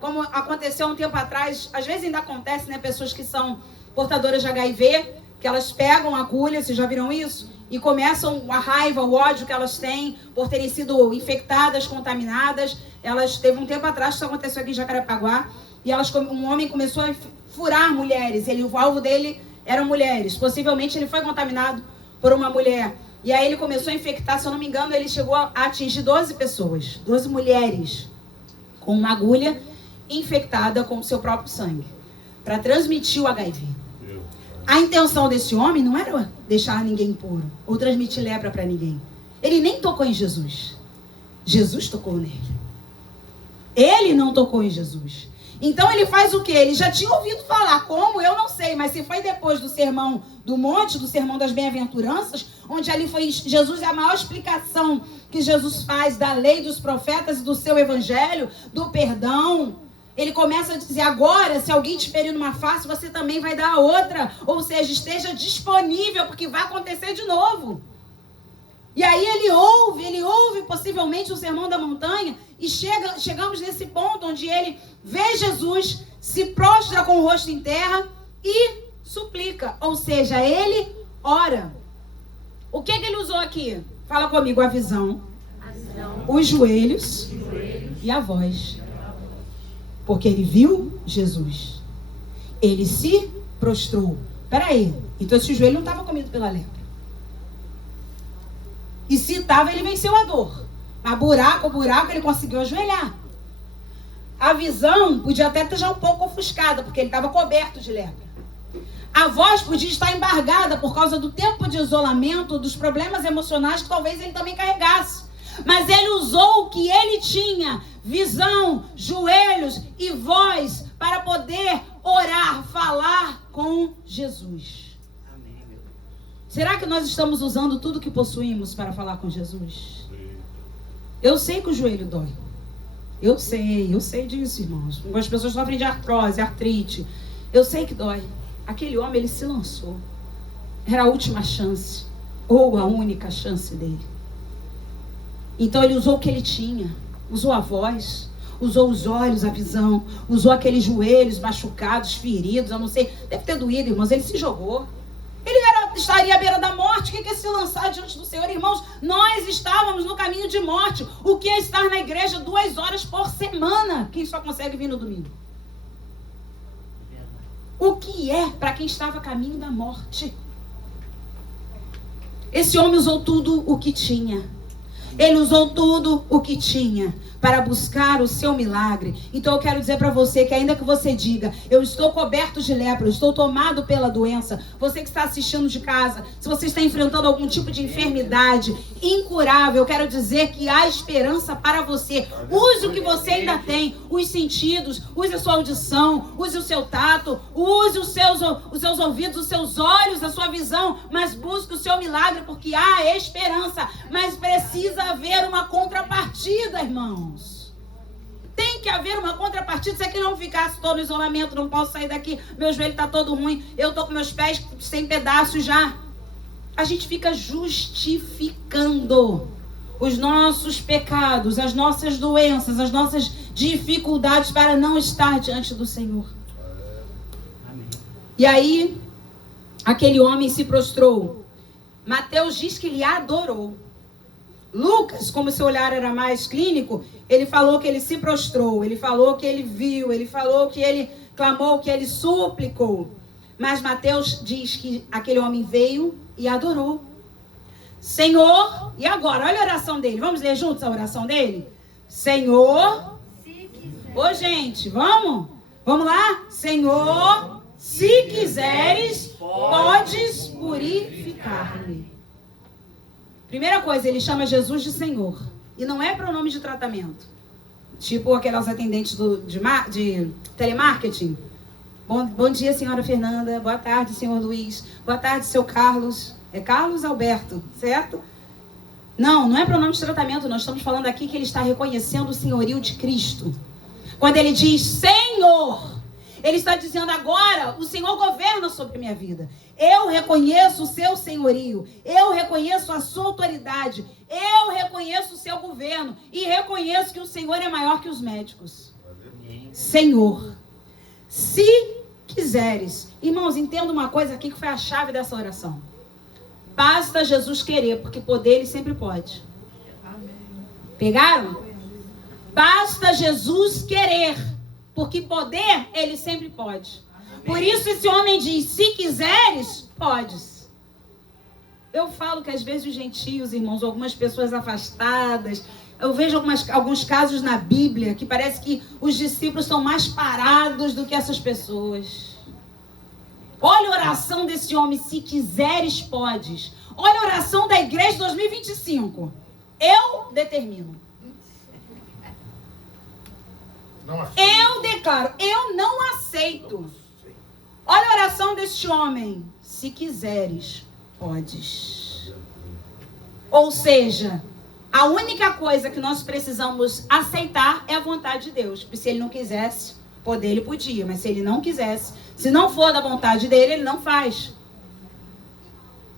como aconteceu um tempo atrás, às vezes ainda acontece, né? Pessoas que são portadoras de HIV, que elas pegam a agulha, vocês já viram isso? E começam a raiva, o ódio que elas têm por terem sido infectadas, contaminadas. Elas, teve um tempo atrás, isso aconteceu aqui em Jacarepaguá, e um homem começou a furar mulheres, o alvo dele eram mulheres. Possivelmente ele foi contaminado por uma mulher. E aí ele começou a infectar, se eu não me engano, ele chegou a atingir 12 pessoas, 12 mulheres, com uma agulha infectada com o seu próprio sangue, para transmitir o HIV. A intenção desse homem não era deixar ninguém impuro, ou transmitir lepra para ninguém. Ele nem tocou em Jesus. Jesus tocou nele. Ele não tocou em Jesus. Então ele faz o quê? Ele já tinha ouvido falar, como? Eu não sei, mas se foi depois do sermão do monte, do sermão das bem-aventuranças, onde ali foi Jesus, é a maior explicação que Jesus faz da lei dos profetas e do seu evangelho, do perdão. Ele começa a dizer, agora, se alguém te ferir numa face, você também vai dar a outra. Ou seja, esteja disponível, porque vai acontecer de novo. E aí ele ouve possivelmente o sermão da montanha, e chegamos nesse ponto onde ele vê Jesus, se prostra com o rosto em terra e suplica. Ou seja, ele ora. O que ele usou aqui? Fala comigo, a visão, os joelhos e a voz. Porque ele viu Jesus. Ele se prostrou. Peraí, então esse joelho não estava comido pela lepra. E se estava, ele venceu a dor. Mas buraco, ele conseguiu ajoelhar. A visão podia até estar já um pouco ofuscada, porque ele estava coberto de lepra. A voz podia estar embargada por causa do tempo de isolamento, dos problemas emocionais que talvez ele também carregasse. Mas ele usou o que ele tinha, visão, joelhos e voz, para poder orar, falar com Jesus. Será que nós estamos usando tudo que possuímos para falar com Jesus? Eu sei que o joelho dói. Eu sei disso, irmãos. Algumas pessoas sofrem de artrose, artrite. Eu sei que dói. Aquele homem, ele se lançou. Era a última chance, ou a única chance dele. Então ele usou o que ele tinha. Usou a voz, usou os olhos, a visão, usou aqueles joelhos machucados, feridos, eu não sei. Deve ter doído, irmãos. Ele se jogou. Ele estaria à beira da morte. O que é se lançar diante do Senhor? Irmãos, nós estávamos no caminho de morte. O que é estar na igreja 2 horas por semana? Quem só consegue vir no domingo? O que é para quem estava a caminho da morte? Esse homem usou tudo o que tinha. Ele usou tudo o que tinha para buscar o seu milagre. Então eu quero dizer para você que ainda que você diga, eu estou coberto de lepra, eu estou tomado pela doença, você que está assistindo de casa, se você está enfrentando algum tipo de enfermidade incurável, eu quero dizer que há esperança para você. Use o que você ainda tem, os sentidos, use a sua audição, use o seu tato, use os seus ouvidos, os seus olhos, a sua visão, mas busque o seu milagre, porque há esperança, mas precisa haver uma contrapartida, irmãos. Tem que haver uma contrapartida. Se aqui não ficasse todo no isolamento, não posso sair daqui, meu joelho está todo ruim, eu estou com meus pés sem pedaços já. A gente fica justificando os nossos pecados, as nossas doenças, as nossas dificuldades para não estar diante do Senhor. E aí, aquele homem se prostrou. Mateus diz que ele adorou. Lucas, como seu olhar era mais clínico, ele falou que ele se prostrou, ele falou que ele viu, ele falou que ele clamou, que ele suplicou. Mas Mateus diz que aquele homem veio e adorou. Senhor, e agora? Olha a oração dele. Vamos ler juntos a oração dele? Senhor, ô gente, vamos? Vamos lá? Senhor, se quiseres, podes purificar-me. Primeira coisa, ele chama Jesus de Senhor. E não é pronome de tratamento. Tipo aquelas atendentes de telemarketing. Bom dia, senhora Fernanda. Boa tarde, senhor Luiz. Boa tarde, seu Carlos. É Carlos Alberto, certo? Não é pronome de tratamento. Nós estamos falando aqui que ele está reconhecendo o senhorio de Cristo. Quando ele diz Senhor, ele está dizendo agora, o Senhor governa sobre a minha vida. Eu reconheço o seu senhorio. Eu reconheço a sua autoridade. Eu reconheço o seu governo. E reconheço que o Senhor é maior que os médicos. Senhor, se quiseres. Irmãos, entenda uma coisa aqui que foi a chave dessa oração. Basta Jesus querer, porque poder ele sempre pode. Pegaram? Basta Jesus querer, porque poder ele sempre pode. Por isso esse homem diz, se quiseres, podes. Eu falo que às vezes os gentios, irmãos, algumas pessoas afastadas, eu vejo alguns casos na Bíblia que parece que os discípulos estão mais parados do que essas pessoas. Olha a oração desse homem, se quiseres, podes. Olha a oração da igreja 2025. Eu determino. Eu declaro, eu não aceito. Olha a oração deste homem. Se quiseres, podes. Ou seja, a única coisa que nós precisamos aceitar é a vontade de Deus. Porque se ele não quisesse, poder ele podia. Mas se ele não quisesse, se não for da vontade dele, ele não faz.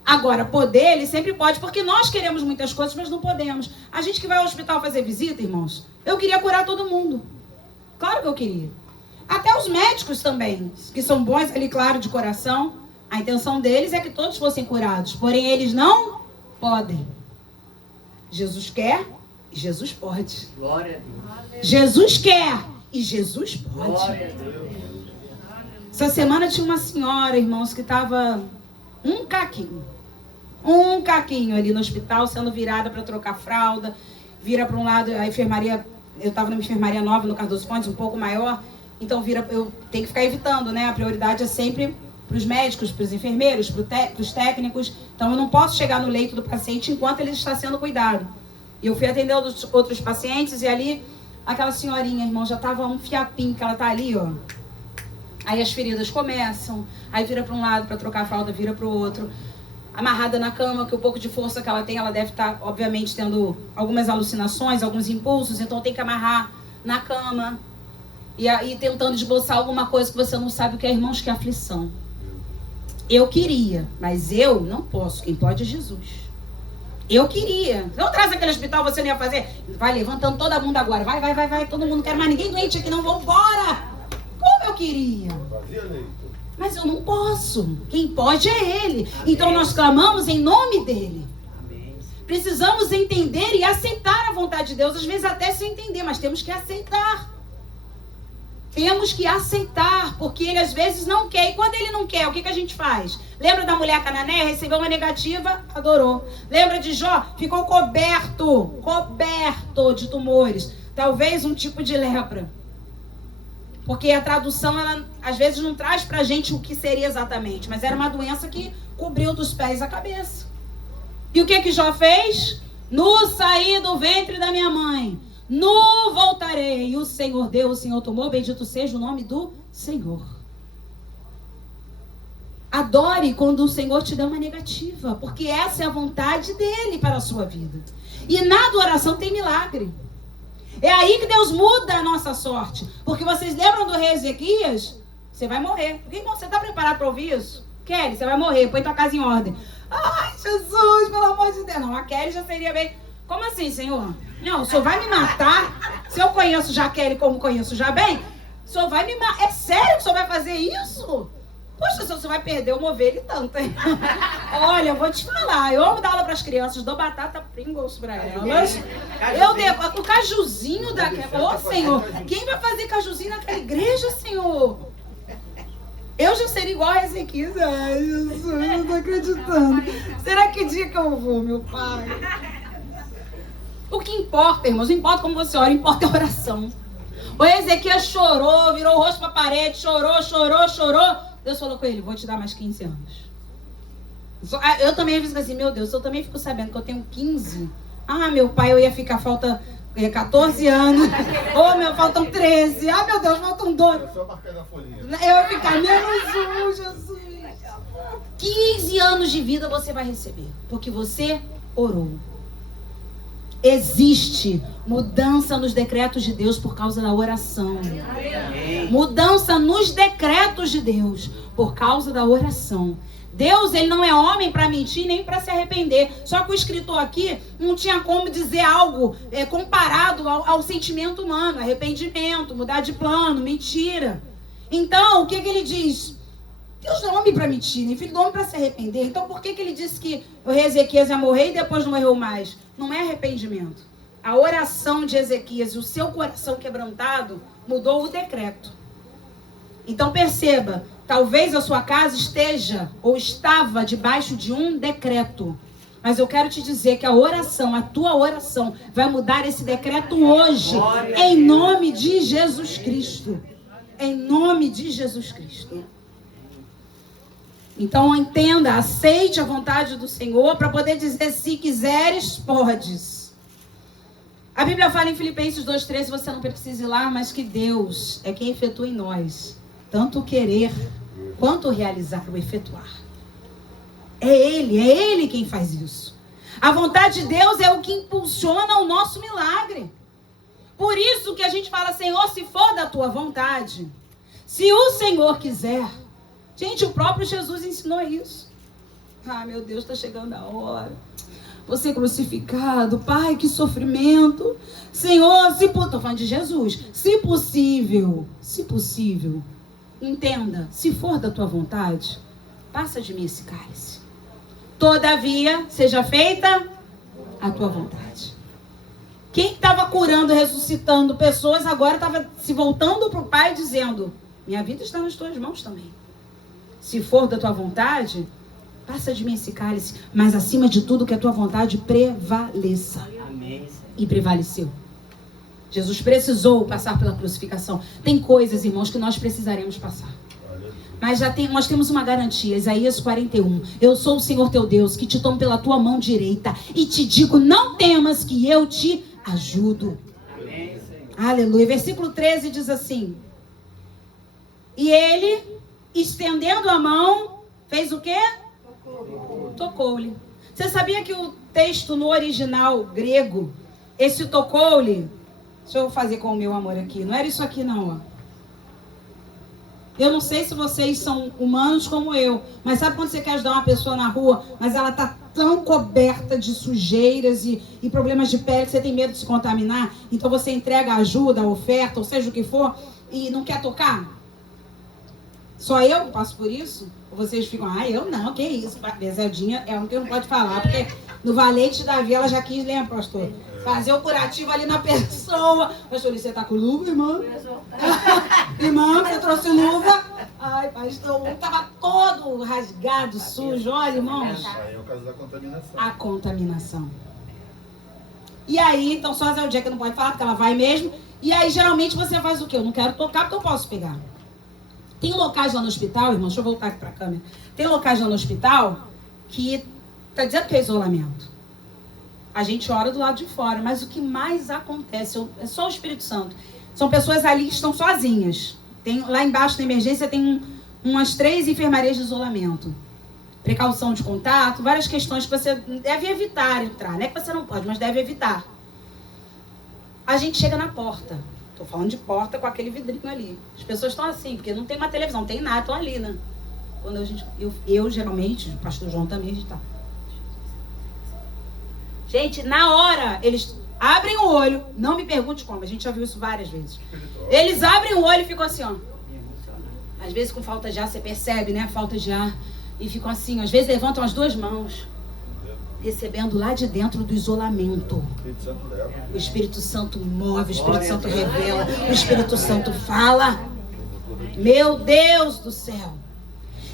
Agora, poder ele sempre pode, porque nós queremos muitas coisas, mas não podemos. A gente que vai ao hospital fazer visita, irmãos, eu queria curar todo mundo. Claro que eu queria. Até os médicos também, que são bons ali, claro, de coração. A intenção deles é que todos fossem curados. Porém, eles não podem. Jesus quer e Jesus pode. Glória a Deus. Jesus quer e Jesus pode. Glória a Deus. Essa semana tinha uma senhora, irmãos, que estava um caquinho ali no hospital, sendo virada para trocar fralda. Vira para um lado, a enfermaria... Eu estava numa enfermaria nova no Cardoso Fontes, um pouco maior. Então, eu tenho que ficar evitando, né? A prioridade é sempre para os médicos, para os enfermeiros, para os técnicos. Então, eu não posso chegar no leito do paciente enquanto ele está sendo cuidado. E eu fui atender outros pacientes e ali, aquela senhorinha, irmão, já estava um fiapinho, que ela está ali, ó. Aí as feridas começam, aí vira para um lado para trocar a fralda, vira para o outro. Amarrada na cama, que o pouco de força que ela tem, ela deve estar, obviamente, tendo algumas alucinações, alguns impulsos, então tem que amarrar na cama. E aí tentando esboçar alguma coisa que você não sabe o que é, irmãos, que é aflição. Eu queria, mas eu não posso. Quem pode é Jesus. Eu queria. Se eu traz aquele hospital, você não ia fazer? Vai levantando toda a bunda agora. Vai. Todo mundo quer mais ninguém doente aqui, não. Vamos embora. Como eu queria. Mas eu não posso. Quem pode é Ele. Então nós clamamos em nome dEle. Precisamos entender e aceitar a vontade de Deus. Às vezes até sem entender, mas temos que aceitar. Temos que aceitar, porque ele às vezes não quer. E quando ele não quer, o que a gente faz? Lembra da mulher cananeia? Recebeu uma negativa, adorou. Lembra de Jó? Ficou coberto de tumores. Talvez um tipo de lepra. Porque a tradução, ela às vezes não traz pra gente o que seria exatamente. Mas era uma doença que cobriu dos pés à cabeça. E o que Jó fez? Nu saí do ventre da minha mãe. Nu voltarei. E o Senhor deu, o Senhor tomou. Bendito seja o nome do Senhor. Adore quando o Senhor te dá uma negativa. Porque essa é a vontade dele para a sua vida. E na adoração tem milagre. É aí que Deus muda a nossa sorte. Porque vocês lembram do rei Ezequias? Você vai morrer. Irmão, você está preparado para ouvir isso? Kelly, você vai morrer. Põe tua casa em ordem. Ai, Jesus, pelo amor de Deus. Não, a Kelly já seria bem... Como assim, Senhor? Não, o Senhor vai me matar? Se eu conheço já a Kelly como conheço já bem, o Senhor vai me matar. É sério que o Senhor vai fazer isso? Poxa, Senhor, você vai perder uma ovelha e tanto, hein? Olha, eu vou te falar. Eu amo dar aula para as crianças. Dou batata Pringles para elas. Eu devo... O cajuzinho da... Ô, Senhor, quem vai fazer cajuzinho naquela igreja, Senhor? Eu já seria igual a Ezequias. Ai, Jesus, eu não tô acreditando. Será que dia que eu vou, meu pai? O que importa, irmãos, não importa como você ora, importa a oração. O Ezequias chorou, virou o rosto para a parede, chorou. Deus falou com ele, vou te dar mais 15 anos. Eu também fico assim, meu Deus, eu também fico sabendo que eu tenho 15. Ah, meu pai, eu ia ficar, falta 14 anos. Faltam 13. Ah, meu Deus, faltam 12. É só marcar na folhinha. Eu ia ficar menos Jesus. 15 anos de vida você vai receber, porque você orou. Existe mudança nos decretos de Deus por causa da oração. Mudança nos decretos de Deus por causa da oração. Deus, ele não é homem para mentir nem para se arrepender. Só que o escritor aqui não tinha como dizer algo comparado ao sentimento humano. Arrependimento, mudar de plano, mentira. Então, o que ele diz? Deus não é homem para mentir, nem filho do homem para se arrepender. Então, por que ele disse que o rei Ezequias ia morrer e depois não morreu mais? Não é arrependimento. A oração de Ezequias e o seu coração quebrantado mudou o decreto. Então, perceba, talvez a sua casa esteja ou estava debaixo de um decreto. Mas eu quero te dizer que a oração, a tua oração, vai mudar esse decreto hoje, em nome de Jesus Cristo. Em nome de Jesus Cristo. Então entenda, aceite a vontade do Senhor para poder dizer, se quiseres, podes. A Bíblia fala em Filipenses 2,13, você não precisa ir lá, mas que Deus é quem efetua em nós, tanto o querer quanto o realizar, o efetuar. É Ele quem faz isso. A vontade de Deus é o que impulsiona o nosso milagre. Por isso que a gente fala, Senhor, se for da tua vontade, se o Senhor quiser. Gente, o próprio Jesus ensinou isso. Ah, meu Deus, está chegando a hora. Você crucificado, Pai, que sofrimento. Senhor, estou falando de Jesus. Se possível, entenda, se for da tua vontade, passa de mim esse cálice. Todavia, seja feita a tua vontade. Quem estava curando, ressuscitando pessoas, agora estava se voltando para o Pai dizendo, minha vida está nas tuas mãos também. Se for da tua vontade, passa de mim esse cálice, mas acima de tudo que a tua vontade prevaleça. Amém. E prevaleceu. Jesus precisou passar pela crucificação. Tem coisas, irmãos, que nós precisaremos passar. Mas nós temos uma garantia, Isaías 41. Eu sou o Senhor teu Deus, que te tomo pela tua mão direita e te digo, não temas que eu te ajudo. Amém. Aleluia. Versículo 13 diz assim. E ele, estendendo a mão, fez o quê? Tocou-lhe. Você sabia que o texto no original grego, esse tocou-lhe, deixa eu fazer com o meu amor aqui, não era isso aqui não, ó. Eu não sei se vocês são humanos como eu, mas sabe quando você quer ajudar uma pessoa na rua, mas ela tá tão coberta de sujeiras e problemas de pele que você tem medo de se contaminar, então você entrega a ajuda, a oferta, ou seja o que for, e não quer tocar? Só eu passo por isso? Ou vocês ficam, eu não, que isso? Bezedinha é um que não pode falar, porque no Valente Davi ela já quis, lembra, pastor? Fazer o curativo ali na pessoa. Pastor, você tá com luva, irmão? Irmão, você trouxe luva? Ai, pastor, tava todo rasgado, sujo. Olha, irmãos. Aí é o caso da contaminação. A contaminação. E aí, então só a Jack não pode falar, porque ela vai mesmo. E aí, geralmente, você faz o quê? Eu não quero tocar, porque eu posso pegar. Tem locais lá no hospital, irmão, deixa eu voltar aqui pra câmera. Tem locais lá no hospital que tá dizendo que é isolamento. A gente ora do lado de fora, mas o que mais acontece é só o Espírito Santo. São pessoas ali que estão sozinhas. Lá embaixo na emergência tem umas 3 enfermarias de isolamento. Precaução de contato, várias questões que você deve evitar entrar. Não é que você não pode, mas deve evitar. A gente chega na porta. Tô falando de porta com aquele vidrinho ali. As pessoas estão assim, porque não tem uma televisão, não tem nada, estão ali, né? Quando eu geralmente, o pastor João também, a gente tá. Gente, na hora, eles abrem o olho, não me pergunte como, a gente já viu isso várias vezes. Eles abrem o olho e ficam assim, ó. Às vezes com falta de ar, você percebe, né? Falta de ar. E ficam assim, às vezes levantam as 2 mãos, recebendo lá de dentro do isolamento. O Espírito Santo move, o Espírito Santo revela, o Espírito Santo fala. Meu Deus do céu.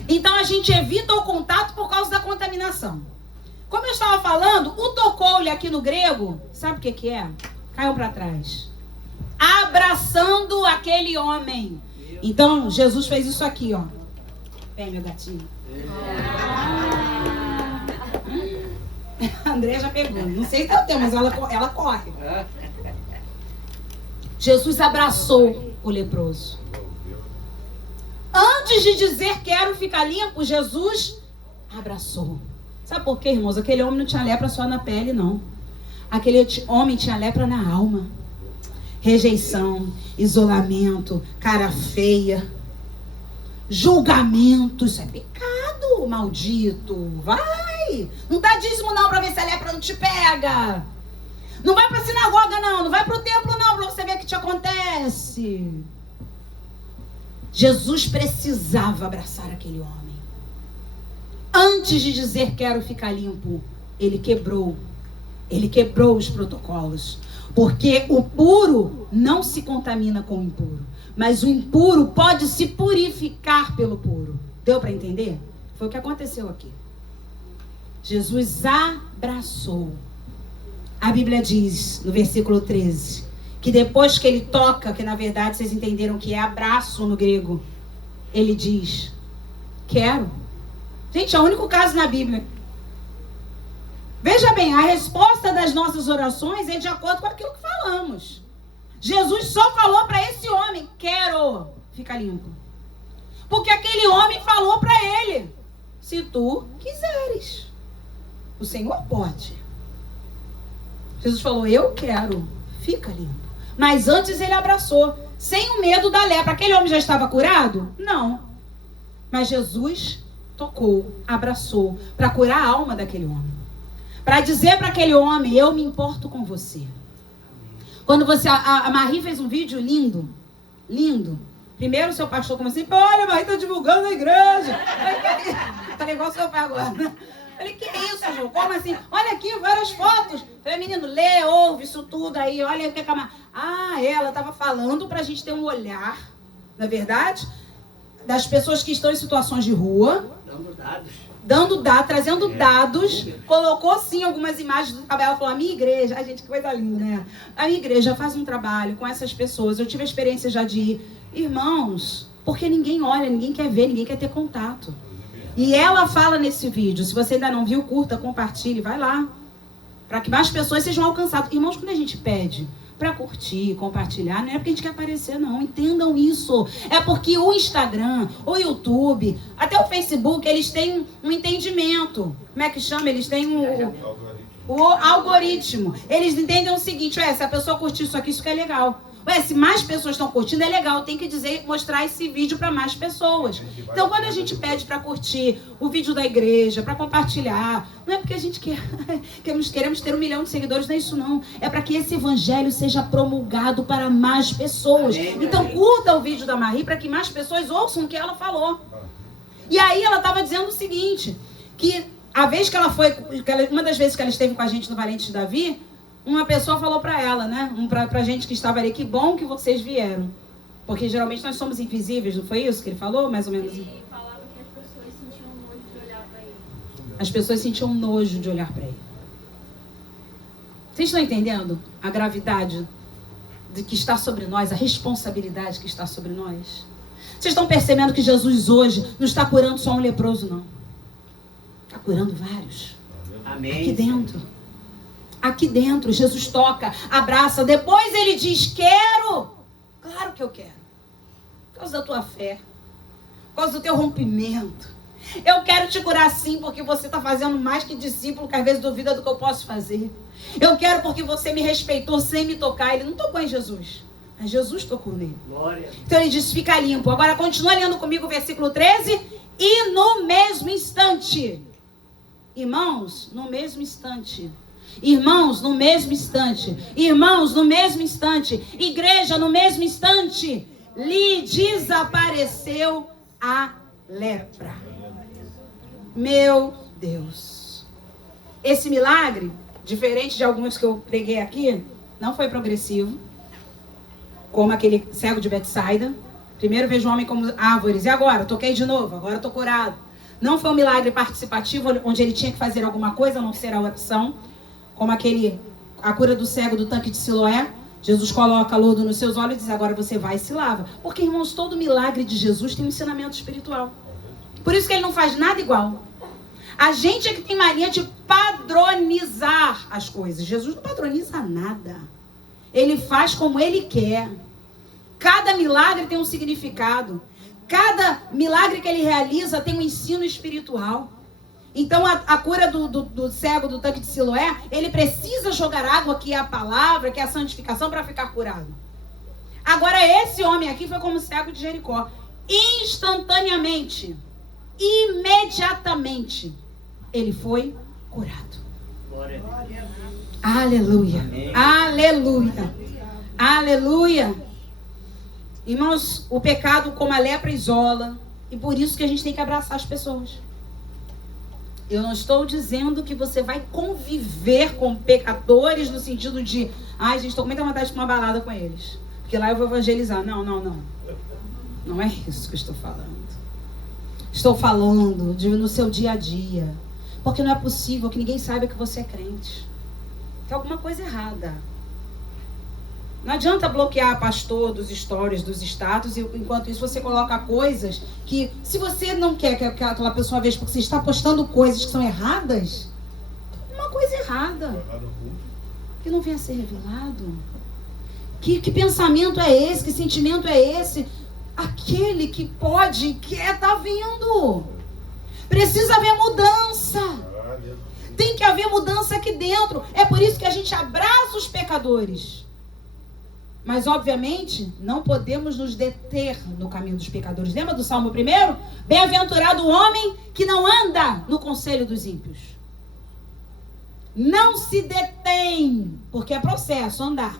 Então a gente evita o contato por causa da contaminação. Como eu estava falando, o tocou-lhe aqui no grego, sabe o que é? Caiu para trás. Abraçando aquele homem. Então, Jesus fez isso aqui, ó. Vem, meu gatinho. A André já pegou. Não sei se é o teu, mas ela corre. Jesus abraçou o leproso. Antes de dizer quero ficar limpo, Jesus abraçou. Sabe por quê, irmãos? Aquele homem não tinha lepra só na pele, não. Aquele homem tinha lepra na alma. Rejeição, isolamento, cara feia, julgamento. Isso é pecado, maldito. Vai! Não dá dízimo não pra ver se a lepra não te pega. Não vai pra sinagoga não, não vai pro templo não, pra você ver o que te acontece. Jesus precisava abraçar aquele homem. Antes de dizer quero ficar limpo, ele quebrou os protocolos. Porque o puro não se contamina com o impuro, mas o impuro pode se purificar pelo puro. Deu para entender? Foi o que aconteceu aqui. Jesus abraçou. A Bíblia diz, no versículo 13, que depois que ele toca, que na verdade vocês entenderam que é abraço no grego, ele diz, quero. Gente, é o único caso na Bíblia. Veja bem, a resposta das nossas orações é de acordo com aquilo que falamos. Jesus só falou para esse homem, quero, fica limpo. Porque aquele homem falou para ele, se tu quiseres. O Senhor pode. Jesus falou, eu quero, fica limpo. Mas antes ele abraçou, sem o medo da lepra. Aquele homem já estava curado? Não. Mas Jesus tocou, abraçou, para curar a alma daquele homem. Para dizer para aquele homem, eu me importo com você. Quando você... A Marie fez um vídeo lindo. Lindo. Primeiro o seu pastor começou assim, olha, a Marie está divulgando a igreja. Falei, igual o seu pai agora. Falei, que isso, João? Como assim? Olha aqui, várias fotos. Falei, menino, lê, ouve isso tudo aí. Olha o que a Marie... ela estava falando para a gente ter um olhar, na verdade, das pessoas que estão em situações de rua. Dando dados, trazendo dados, colocou sim algumas imagens do trabalho. Ela falou, a minha igreja, gente, que coisa linda, né? A minha igreja faz um trabalho com essas pessoas. Eu tive a experiência já de ir, irmãos, porque ninguém olha, ninguém quer ver, ninguém quer ter contato. E ela fala nesse vídeo, se você ainda não viu, curta, compartilhe, vai lá, para que mais pessoas sejam alcançadas. Irmãos, quando a gente pede para curtir, compartilhar, não é porque a gente quer aparecer, não. Entendam isso. É porque o Instagram, o YouTube, até o Facebook, eles têm um entendimento. Como é que chama? Eles têm o algoritmo. Eles entendem o seguinte, se a pessoa curtir isso aqui, isso que é legal. Se mais pessoas estão curtindo, é legal. Tem que mostrar esse vídeo para mais pessoas. Então, quando a gente pede para curtir o vídeo da igreja, para compartilhar, não é porque a gente queremos ter 1 milhão de seguidores, não é isso não. É para que esse evangelho seja promulgado para mais pessoas. Então, curta o vídeo da Marie para que mais pessoas ouçam o que ela falou. E aí, ela estava dizendo o seguinte, que a vez que ela foi, uma das vezes que ela esteve com a gente no Valente de Davi, uma pessoa falou para ela, né? Pra gente que estava ali, que bom que vocês vieram. Porque geralmente nós somos invisíveis, não foi isso que ele falou? Mais ou menos. Ele falava que as pessoas sentiam nojo de olhar para ele. As pessoas sentiam nojo de olhar para ele. Vocês estão entendendo a gravidade de que está sobre nós, a responsabilidade que está sobre nós? Vocês estão percebendo que Jesus hoje não está curando só um leproso, não. Está curando vários. Amém. Aqui dentro. Aqui dentro, Jesus toca, abraça. Depois ele diz, quero. Claro que eu quero. Por causa da tua fé. Por causa do teu rompimento. Eu quero te curar sim, porque você está fazendo mais que discípulo, que às vezes duvida do que eu posso fazer. Eu quero porque você me respeitou sem me tocar. Ele não tocou em Jesus, mas Jesus tocou nele. Glória. Então ele diz, fica limpo. Agora continua lendo comigo o versículo 13. E no mesmo instante, irmãos, no mesmo instante, irmãos, no mesmo instante, irmãos, no mesmo instante, igreja, no mesmo instante, lhe desapareceu a lepra. Meu Deus. Esse milagre, diferente de alguns que eu preguei aqui, não foi progressivo, como aquele cego de Betsaida. Primeiro vejo o homem como árvores, e agora? Toquei de novo, agora estou curado. Não foi um milagre participativo, onde ele tinha que fazer alguma coisa, a não ser a oração, como a cura do cego do tanque de Siloé. Jesus coloca lodo nos seus olhos e diz, agora você vai e se lava. Porque, irmãos, todo milagre de Jesus tem um ensinamento espiritual. Por isso que ele não faz nada igual. A gente é que tem mania de padronizar as coisas. Jesus não padroniza nada. Ele faz como ele quer. Cada milagre tem um significado. Cada milagre que ele realiza tem um ensino espiritual. Então a cura do cego do tanque de Siloé, ele precisa jogar água, que é a palavra, que é a santificação, para ficar curado. Agora esse homem aqui foi como o cego de Jericó. Instantaneamente, imediatamente, ele foi curado. Glória. Aleluia. Amém. Aleluia. Aleluia. Irmãos, o pecado como a lepra isola. E por isso que a gente tem que abraçar as pessoas. Eu não estou dizendo que você vai conviver com pecadores no sentido de, ai, gente, estou com muita vontade de ir pra uma balada com eles, porque lá eu vou evangelizar. Não. Não é isso que eu estou falando. Estou falando no seu dia a dia. Porque não é possível que ninguém saiba que você é crente. Tem alguma coisa errada. Não adianta bloquear pastor dos stories, dos status, e enquanto isso você coloca coisas que, se você não quer que aquela pessoa veja, porque você está postando coisas que são erradas, tem uma coisa errada que não venha a ser revelado. Que pensamento é esse? Que sentimento é esse? Aquele que pode, quer, tá vindo. Precisa haver mudança. Tem que haver mudança aqui dentro. É por isso que a gente abraça os pecadores. Mas, obviamente, não podemos nos deter no caminho dos pecadores. Lembra do Salmo 1? Bem-aventurado o homem que não anda no conselho dos ímpios. Não se detém, porque é processo andar.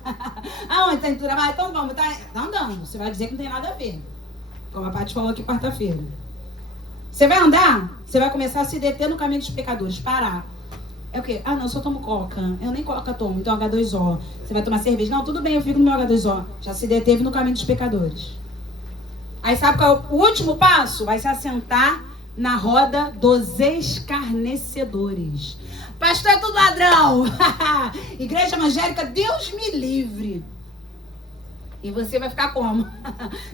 Aonde está indo trabalhar? Então vamos, tá andando. Você vai dizer que não tem nada a ver. Como a Paty falou aqui quarta-feira. Você vai andar, você vai começar a se deter no caminho dos pecadores. Parar. É o quê? Ah, não, eu só tomo coca. Eu nem coca tomo, então H2O. Você vai tomar cerveja? Não, tudo bem, eu fico no meu H2O. Já se deteve no caminho dos pecadores. Aí sabe qual é o último passo? Vai se assentar na roda dos escarnecedores. Pastor, é tudo ladrão. Igreja evangélica, Deus me livre. E você vai ficar como?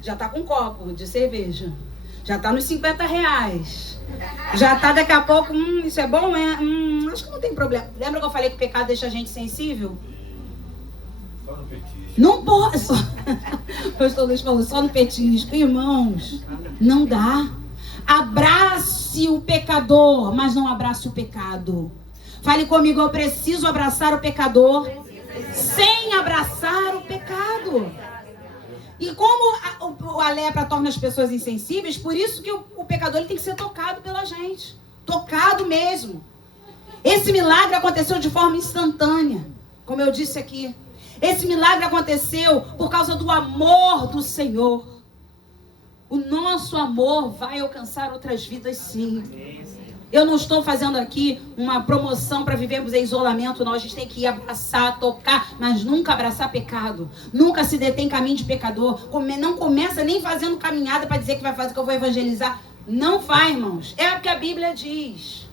Já tá com um copo de cerveja. Já tá nos R$50. Já tá daqui a pouco, isso é bom? Acho que não tem problema. Lembra que eu falei que o pecado deixa a gente sensível? Só no petisco. Não pode. O pastor Luiz falou, só no petisco. Irmãos, não dá. Abrace o pecador, mas não abrace o pecado. Fale comigo, eu preciso abraçar o pecador sem abraçar o pecado. E como a lepra torna as pessoas insensíveis, por isso que o pecador ele tem que ser tocado pela gente. Tocado mesmo. Esse milagre aconteceu de forma instantânea, como eu disse aqui. Esse milagre aconteceu por causa do amor do Senhor. O nosso amor vai alcançar outras vidas, sim. Eu não estou fazendo aqui uma promoção para vivermos em isolamento, não. A gente tem que ir abraçar, tocar, mas nunca abraçar pecado. Nunca se detém em caminho de pecador. Não começa nem fazendo caminhada para dizer que vai fazer, que eu vou evangelizar. Não vai, irmãos. É o que a Bíblia diz.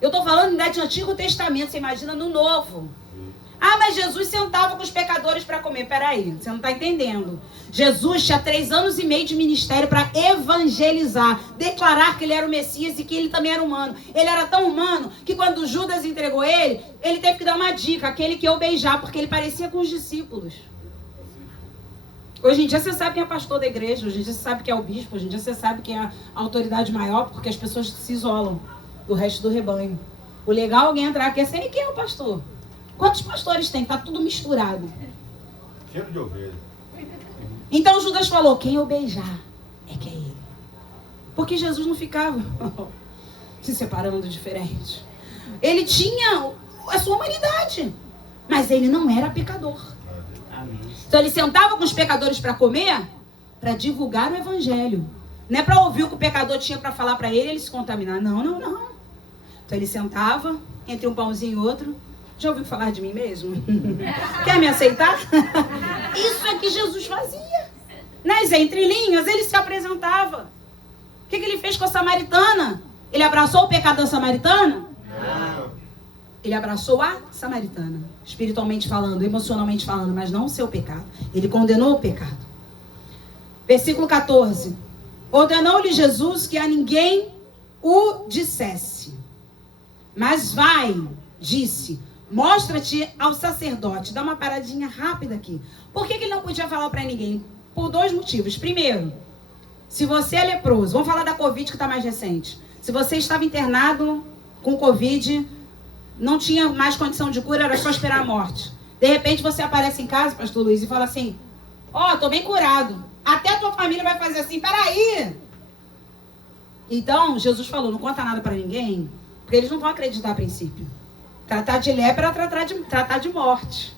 Eu estou falando do Antigo Testamento, você imagina no Novo. Ah, mas Jesus sentava com os pecadores para comer. Peraí, você não está entendendo. Jesus tinha 3 anos e meio de ministério para evangelizar, declarar que ele era o Messias e que ele também era humano. Ele era tão humano que quando Judas entregou ele teve que dar uma dica, aquele que eu beijar, porque ele parecia com os discípulos. Hoje em dia você sabe quem é pastor da igreja, hoje em dia você sabe quem é o bispo, hoje em dia você sabe quem é a autoridade maior, porque as pessoas se isolam do resto do rebanho. O legal é alguém entrar aqui e saber quem é o pastor. Quantos pastores tem? Tá tudo misturado. Cheiro de ovelha. Então Judas falou, quem eu beijar é que é ele. Porque Jesus não ficava se separando diferente. Ele tinha a sua humanidade, mas ele não era pecador. Então ele sentava com os pecadores para comer, para divulgar o evangelho. Não é para ouvir o que o pecador tinha para falar para ele e ele se contaminar. Não. Então ele sentava entre um pãozinho e outro. Já ouviu falar de mim mesmo? Quer me aceitar? Isso é que Jesus fazia. Nas entrelinhas, ele se apresentava. O que ele fez com a samaritana? Ele abraçou o pecado da samaritana? Não. Ele abraçou a samaritana. Espiritualmente falando, emocionalmente falando, mas não o seu pecado. Ele condenou o pecado. Versículo 14. Ordenou-lhe Jesus que a ninguém o dissesse. Mas vai, disse, mostra-te ao sacerdote. Dá uma paradinha rápida aqui. Por que ele não podia falar para ninguém? Por 2 motivos. Primeiro, se você é leproso, vamos falar da Covid que está mais recente. Se você estava internado com Covid, não tinha mais condição de cura, era só esperar a morte. De repente você aparece em casa, pastor Luiz, e fala assim, tô bem curado. Até a tua família vai fazer assim, peraí. Então, Jesus falou, não conta nada para ninguém, porque eles não vão acreditar a princípio. Tratar de lepra era tratar de morte.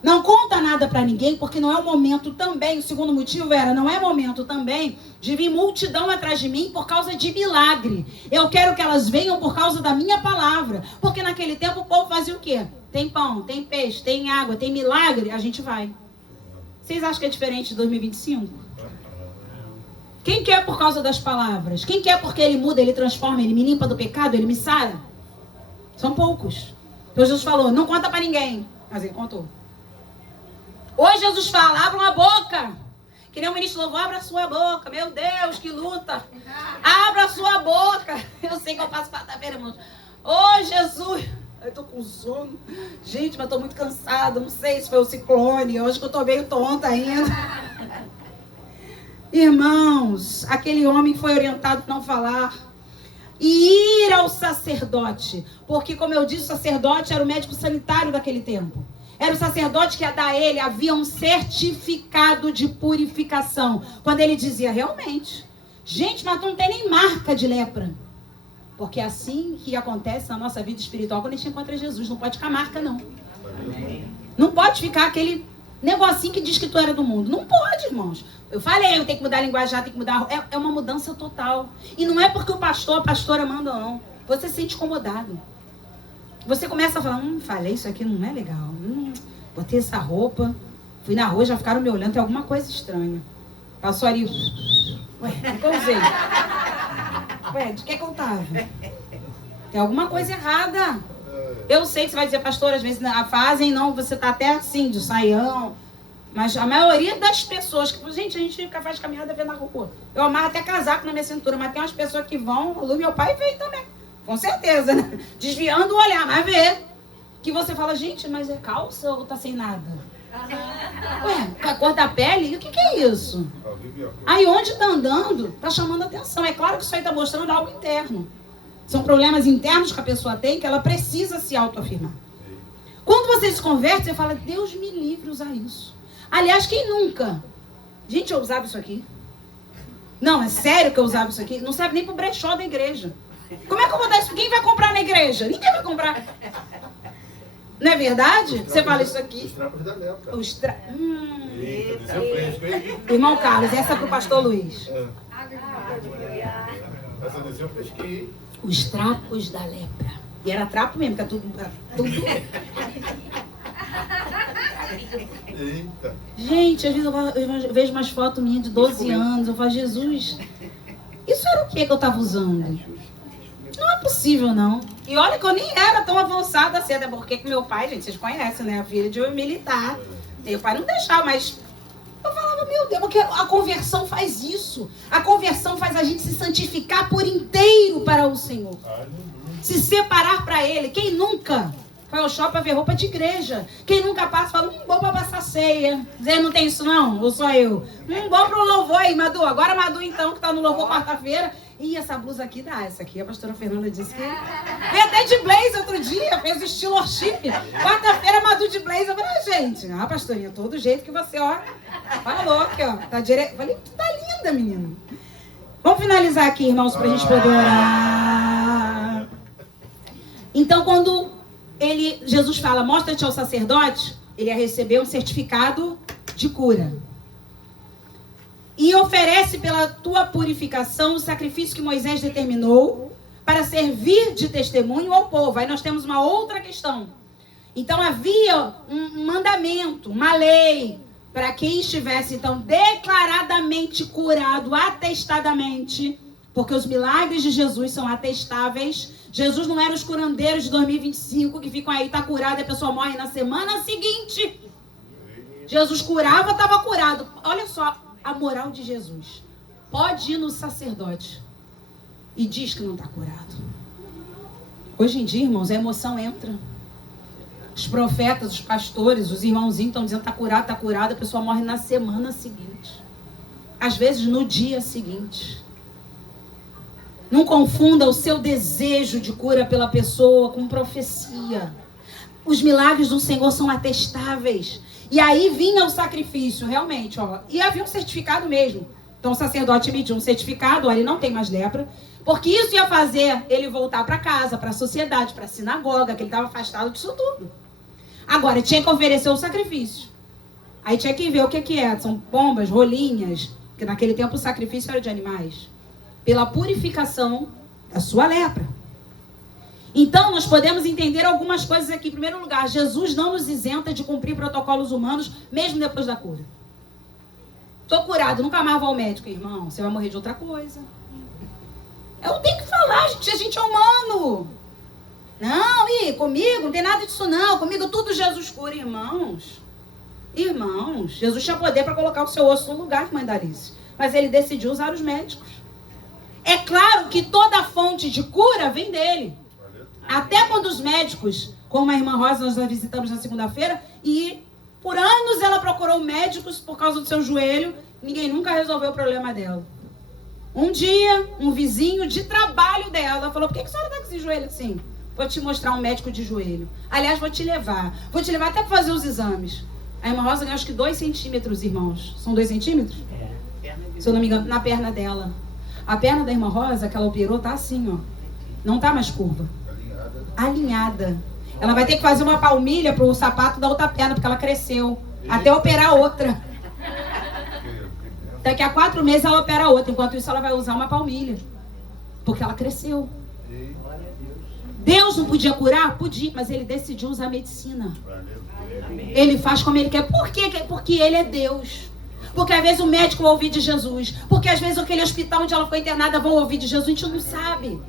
Não conta nada para ninguém, porque não é o momento também, o segundo motivo era, não é momento também de vir multidão atrás de mim por causa de milagre. Eu quero que elas venham por causa da minha palavra. Porque naquele tempo o povo fazia o quê? Tem pão, tem peixe, tem água, tem milagre, a gente vai. Vocês acham que é diferente de 2025? Quem quer por causa das palavras? Quem quer porque ele muda, ele transforma, ele me limpa do pecado, ele me sara? São poucos. Então Jesus falou, não conta para ninguém. Mas ele contou. Hoje Jesus fala, abra a boca. Que nem o ministro louvor, abra a sua boca. Meu Deus, que luta. Abra a sua boca. Eu sei que eu passo quarta-feira, irmãos. Ô, Jesus. Eu tô com sono. Gente, mas tô muito cansada. Não sei se foi o ciclone. Hoje que eu tô meio tonta ainda. Irmãos, aquele homem foi orientado a não falar. E ir ao sacerdote. Porque, como eu disse, o sacerdote era o médico sanitário daquele tempo. Era o sacerdote que ia dar a ele, havia um certificado de purificação. Quando ele dizia, realmente, gente, mas tu não tem nem marca de lepra. Porque é assim que acontece na nossa vida espiritual quando a gente encontra Jesus. Não pode ficar marca, não. Não pode ficar aquele negocinho que diz que tu era do mundo. Não pode, irmãos. Eu falei, eu tenho que mudar a linguagem, tem que mudar. É uma mudança total. E não é porque o pastor, a pastora manda, não. Você se sente incomodado. Você começa a falar, falei, isso aqui não é legal. Botei essa roupa, fui na rua, já ficaram me olhando, tem alguma coisa estranha. Passou ali, ué, o que eu usei? Ué, de que eu tava? Tem alguma coisa errada. Eu sei que você vai dizer, pastor, às vezes fazem, não, você tá até assim, de saião. Mas a maioria das pessoas, que gente, a gente faz caminhada vendo na rua. Eu amarro até casaco na minha cintura, mas tem umas pessoas que vão, o meu pai veio também. Com certeza, né? Desviando o olhar, mas vê. Que você fala, gente, mas é calça ou tá sem nada? Ué, com a cor da pele? E o que é isso? Aí onde tá andando, tá chamando atenção. É claro que isso aí tá mostrando algo interno. São problemas internos que a pessoa tem, que ela precisa se autoafirmar. Quando você se converte, você fala, Deus me livre usar isso. Aliás, quem nunca? Gente, eu usava isso aqui. Não, é sério que eu usava isso aqui. Não serve nem pro brechó da igreja. Como é que eu vou dar isso? Quem vai comprar na igreja? Ninguém vai comprar. Não é verdade? Você fala isso aqui. Os trapos da lepra. Irmão Carlos, essa é pro pastor Luiz. Essa desse eu pesquei. Os trapos da lepra. E era trapo mesmo, que era tudo. Eita. Gente, às vezes eu vejo umas fotos minhas de 12 anos, eu falo, Jesus, isso era o que eu estava usando? Não é possível, não. E olha que eu nem era tão avançada assim, até porque meu pai, gente, vocês conhecem, né? A filha de um militar. Meu pai não deixava, mas eu falava, meu Deus, porque a conversão faz isso. A conversão faz a gente se santificar por inteiro para o Senhor. Se separar para Ele. Quem nunca foi ao shopping para ver roupa de igreja? Quem nunca passa, fala, bom para passar ceia. Dizer, não tem isso não? Ou só eu? Bom para o louvor aí, Madu. Agora Madu, então, que está no louvor quarta-feira. Ih, essa blusa aqui dá. Essa aqui a pastora Fernanda disse que... Veio até de blazer outro dia, fez o estilo worship. Quarta-feira, Madu de blazer. Eu falei, gente, pastorinha, todo jeito que você, ó, falou aqui, ó. Tá direto. Falei, tá linda, menina. Vamos finalizar aqui, irmãos, pra gente poder orar. Então, quando Jesus fala, mostra-te ao sacerdote, ele ia receber um certificado de cura. E oferece pela tua purificação o sacrifício que Moisés determinou para servir de testemunho ao povo. Aí nós temos uma outra questão. Então havia um mandamento, uma lei, para quem estivesse então declaradamente curado, atestadamente, porque os milagres de Jesus são atestáveis. Jesus não era os curandeiros de 2025 que ficam aí, tá curado e a pessoa morre na semana seguinte. Jesus curava, estava curado. Olha só a moral de Jesus. Pode ir no sacerdote e diz que não está curado. Hoje em dia, irmãos, a emoção entra. Os profetas, os pastores, os irmãozinhos estão dizendo está curado, a pessoa morre na semana seguinte. Às vezes no dia seguinte. Não confunda o seu desejo de cura pela pessoa com profecia. Os milagres do Senhor são atestáveis. E aí vinha o sacrifício, realmente, ó. E havia um certificado mesmo. Então o sacerdote emitiu um certificado, ó, ele não tem mais lepra. Porque isso ia fazer ele voltar para casa, para a sociedade, para a sinagoga, que ele estava afastado disso tudo. Agora, tinha que oferecer o sacrifício. Aí tinha que ver o que é. São pombas, rolinhas, porque naquele tempo o sacrifício era de animais. Pela purificação da sua lepra. Então, nós podemos entender algumas coisas aqui. Em primeiro lugar, Jesus não nos isenta de cumprir protocolos humanos, mesmo depois da cura. Estou curado, nunca mais vou ao médico, irmão. Você vai morrer de outra coisa. Eu tenho que falar, gente, a gente é humano. Não, comigo não tem nada disso não. Comigo tudo Jesus cura, irmãos. Irmãos, Jesus tinha poder para colocar o seu osso no lugar, irmã Darice. Mas ele decidiu usar os médicos. É claro que toda fonte de cura vem dele. Até quando os médicos, como a irmã Rosa, nós a visitamos na segunda-feira, e por anos ela procurou médicos por causa do seu joelho, ninguém nunca resolveu o problema dela. Um dia, um vizinho de trabalho dela falou, por que a senhora está com esse joelho assim? Vou te mostrar um médico de joelho. Aliás, vou te levar até para fazer os exames. A irmã Rosa ganhou acho que 2 centímetros, irmãos. São 2 centímetros? Se eu não me engano, na perna dela. A perna da irmã Rosa, que ela operou, tá assim, ó. Não tá mais curva. Alinhada. Ela vai ter que fazer uma palmilha pro sapato da outra perna, porque ela cresceu. Até operar outra. Daqui a 4 meses ela opera outra. Enquanto isso, ela vai usar uma palmilha. Porque ela cresceu. Deus não podia curar? Podia, mas ele decidiu usar a medicina. Ele faz como ele quer. Por quê? Porque ele é Deus. Porque às vezes o médico vai ouvir de Jesus. Porque às vezes aquele hospital onde ela ficou internada vão ouvir de Jesus. A gente não sabe.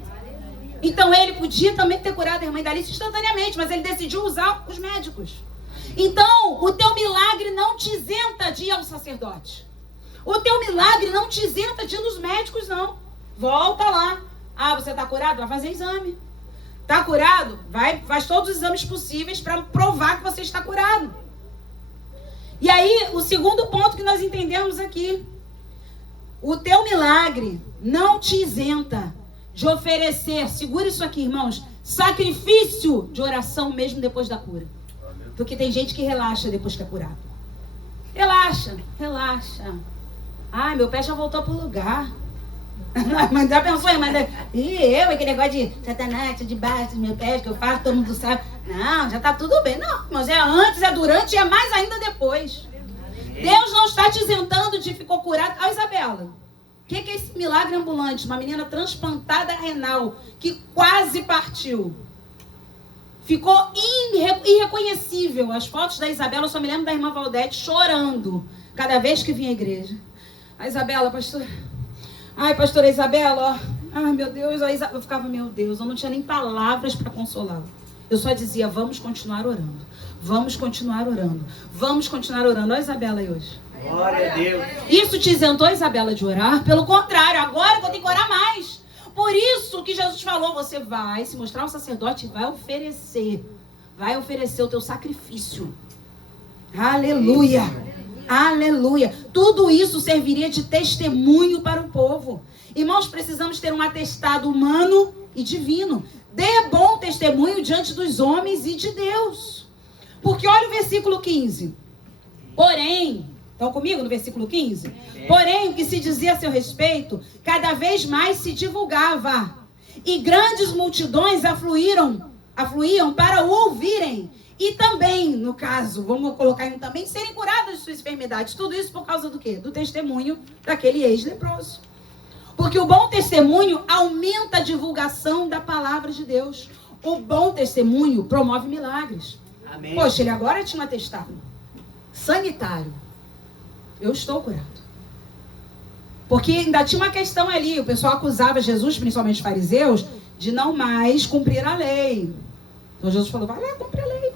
Então ele podia também ter curado a irmã Darice instantaneamente, mas ele decidiu usar os médicos. Então, o teu milagre não te isenta de ir ao sacerdote. O teu milagre não te isenta de ir nos médicos, não. Volta lá. Ah, você está curado? Vai fazer exame. Está curado? Faz todos os exames possíveis para provar que você está curado. E aí, o segundo ponto que nós entendemos aqui. O teu milagre não te isenta de oferecer, segura isso aqui, irmãos, sacrifício de oração mesmo depois da cura. Porque tem gente que relaxa depois que é curado. Relaxa. Ai, meu pé já voltou pro lugar. Mas já pensou, aquele negócio de satanás, de baixo, meu pé, que eu faço, todo mundo sabe. Não, já tá tudo bem. Não, mas é antes, é durante e é mais ainda depois. Deus não está te isentando de ficou curado. Ah, Isabela, que é esse milagre ambulante? Uma menina transplantada renal que quase partiu. Ficou irreconhecível. As fotos da Isabela, eu só me lembro da irmã Valdete chorando cada vez que vinha à igreja. A Isabela, pastor... Ai, pastora Isabela, ó... Ai, meu Deus, eu ficava, meu Deus, eu não tinha nem palavras para consolá-la. Eu só dizia, vamos continuar orando. Vamos continuar orando. Vamos continuar orando. Olha a Isabela aí hoje. Glória a Deus. Isso te isentou, Isabela, de orar? Pelo contrário, agora que eu tenho que orar mais. Por isso que Jesus falou, você vai se mostrar um sacerdote e vai oferecer o teu sacrifício. Aleluia. Aleluia. Tudo isso serviria de testemunho para o povo. Irmãos, precisamos ter um atestado humano e divino. Dê bom testemunho diante dos homens e de Deus. Porque olha o versículo 15. Porém, estão comigo no versículo 15? Porém, o que se dizia a seu respeito, cada vez mais se divulgava. E grandes multidões afluíam para o ouvirem. E também, no caso, vamos colocar aí também, serem curadas de suas enfermidades. Tudo isso por causa do quê? Do testemunho daquele ex-leproso. Porque o bom testemunho aumenta a divulgação da palavra de Deus. O bom testemunho promove milagres. Amém. Poxa, ele agora tinha um atestado sanitário. Eu estou curado. Porque ainda tinha uma questão ali. O pessoal acusava Jesus, principalmente os fariseus, de não mais cumprir a lei. Então Jesus falou, vai lá, cumpre a lei.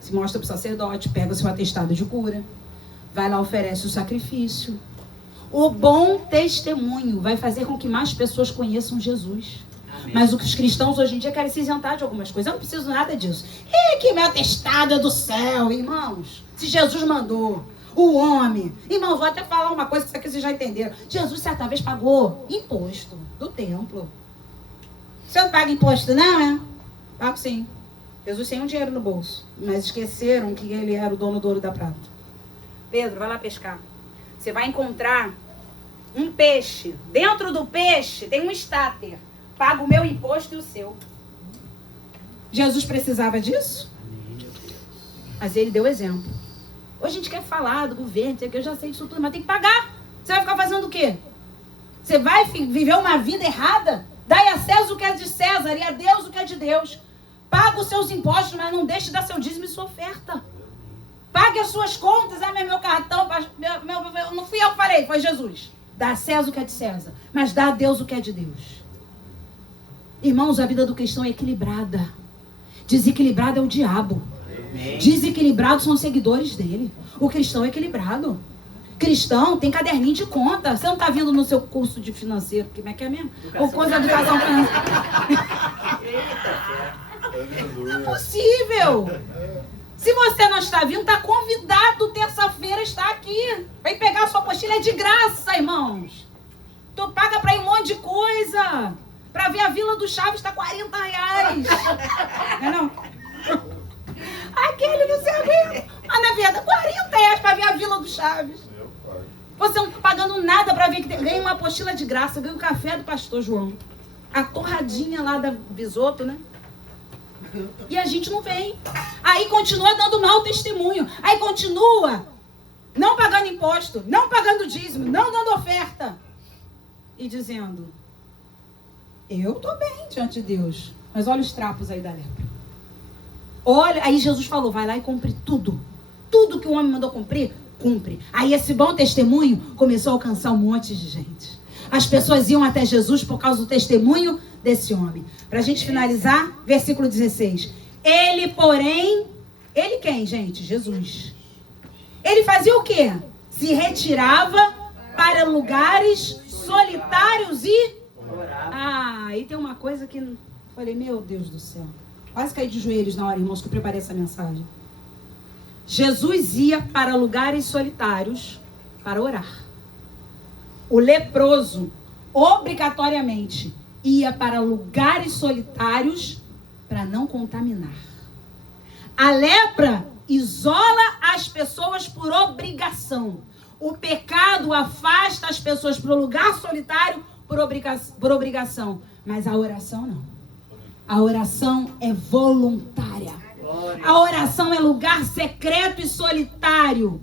Se mostra para o sacerdote, pega o seu atestado de cura. Vai lá, oferece o sacrifício. O bom testemunho vai fazer com que mais pessoas conheçam Jesus. Amém. Mas os cristãos hoje em dia querem se isentar de algumas coisas. Eu não preciso nada disso. Que meu atestado é do céu, irmãos. Se Jesus mandou, o homem. Irmãos, vou até falar uma coisa que isso aqui vocês já entenderam. Jesus certa vez pagou imposto do templo. Você não paga imposto não, é? Pago sim. Jesus tem um dinheiro no bolso. Mas esqueceram que ele era o dono do ouro da prata. Pedro, vai lá pescar. Você vai encontrar um peixe. Dentro do peixe tem um estáter. Paga o meu imposto e o seu. Jesus precisava disso? Mas ele deu exemplo. Hoje a gente quer falar do governo, que eu já sei disso tudo, mas tem que pagar. Você vai ficar fazendo o quê? Você vai viver uma vida errada? Dai a César o que é de César e a Deus o que é de Deus. Paga os seus impostos, mas não deixe de dar seu dízimo e sua oferta. Pague as suas contas. Meu cartão, não fui eu que falei, foi Jesus. Dá a César o que é de César, mas dá a Deus o que é de Deus. Irmãos, a vida do cristão é equilibrada. Desequilibrado é o diabo. Desequilibrados são os seguidores dele. O cristão é equilibrado. Cristão tem caderninho de conta. Você não está vindo no seu curso de financeiro, como é que é mesmo? Ou coisa de educação financeira. Não é possível. Se você não está vindo, está convidado terça-feira a estar aqui. Vem pegar a sua apostila, é de graça, irmãos. Tu paga para ir um monte de coisa. Para ver a Vila do Chaves está R$40. Não é não? Aquele não se aguenta. Mas na verdade, R$40 para ver a Vila do Chaves. Você não está pagando nada para ver que ganha uma apostila de graça. Ganha o café do pastor João. A torradinha lá da Visoto, né? E a gente não vem. Aí continua dando mau testemunho. Aí continua não pagando imposto, não pagando dízimo, não dando oferta. E dizendo, eu estou bem diante de Deus. Mas olha os trapos aí da lepra. Olha, aí Jesus falou, vai lá e cumpre tudo. Tudo que o homem mandou cumprir, cumpre. Aí esse bom testemunho começou a alcançar um monte de gente. As pessoas iam até Jesus por causa do testemunho desse homem. Para a gente finalizar, versículo 16. Ele, porém... Ele quem, gente? Jesus. Ele fazia o quê? Se retirava para lugares solitários e... aí tem uma coisa que... Falei, meu Deus do céu. Quase caí de joelhos na hora, irmãos, que eu preparei essa mensagem. Jesus ia para lugares solitários para orar. O leproso, obrigatoriamente, ia para lugares solitários para não contaminar. A lepra isola as pessoas por obrigação. O pecado afasta as pessoas para o lugar solitário por obrigação. Mas a oração não. A oração é voluntária. A oração é lugar secreto e solitário.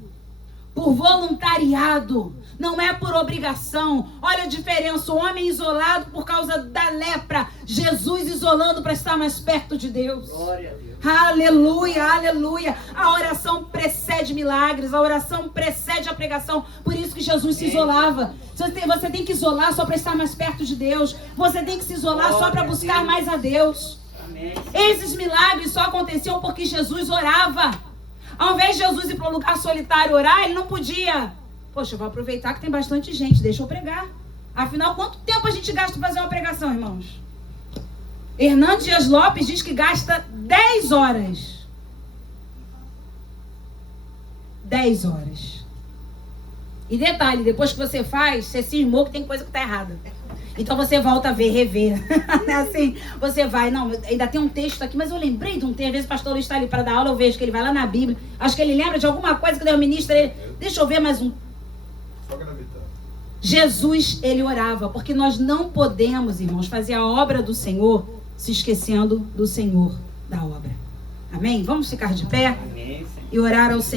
Por voluntariado. não é por obrigação. Olha a diferença, o homem isolado por causa da lepra, Jesus isolando para estar mais perto de Deus. Glória a Deus. Aleluia, aleluia. A oração precede milagres, a oração precede a pregação. Por isso que Jesus se isolava. Você tem que isolar só para estar mais perto de Deus. Você tem que se isolar só para buscar mais a Deus. Amém. Esses milagres só aconteciam porque Jesus orava. Ao invés de Jesus ir para um lugar solitário orar, ele não podia. Poxa, eu vou aproveitar que tem bastante gente, deixa eu pregar. Afinal, quanto tempo a gente gasta para fazer uma pregação, irmãos? Hernando Dias Lopes diz que gasta 10 horas. 10 horas. E detalhe, depois que você faz, você cismou que tem coisa que está errada. Então você volta a ver, rever. Assim, você vai, não, ainda tem um texto aqui, mas eu lembrei de um texto, às vezes o pastor Luiz está ali para dar aula, eu vejo que ele vai lá na Bíblia, acho que ele lembra de alguma coisa que deu ministro, ele, deixa eu ver mais um. Jesus, ele orava, porque nós não podemos, irmãos, fazer a obra do Senhor se esquecendo do Senhor da obra. Amém? Vamos ficar de pé Amém, Senhor. e orar ao Senhor.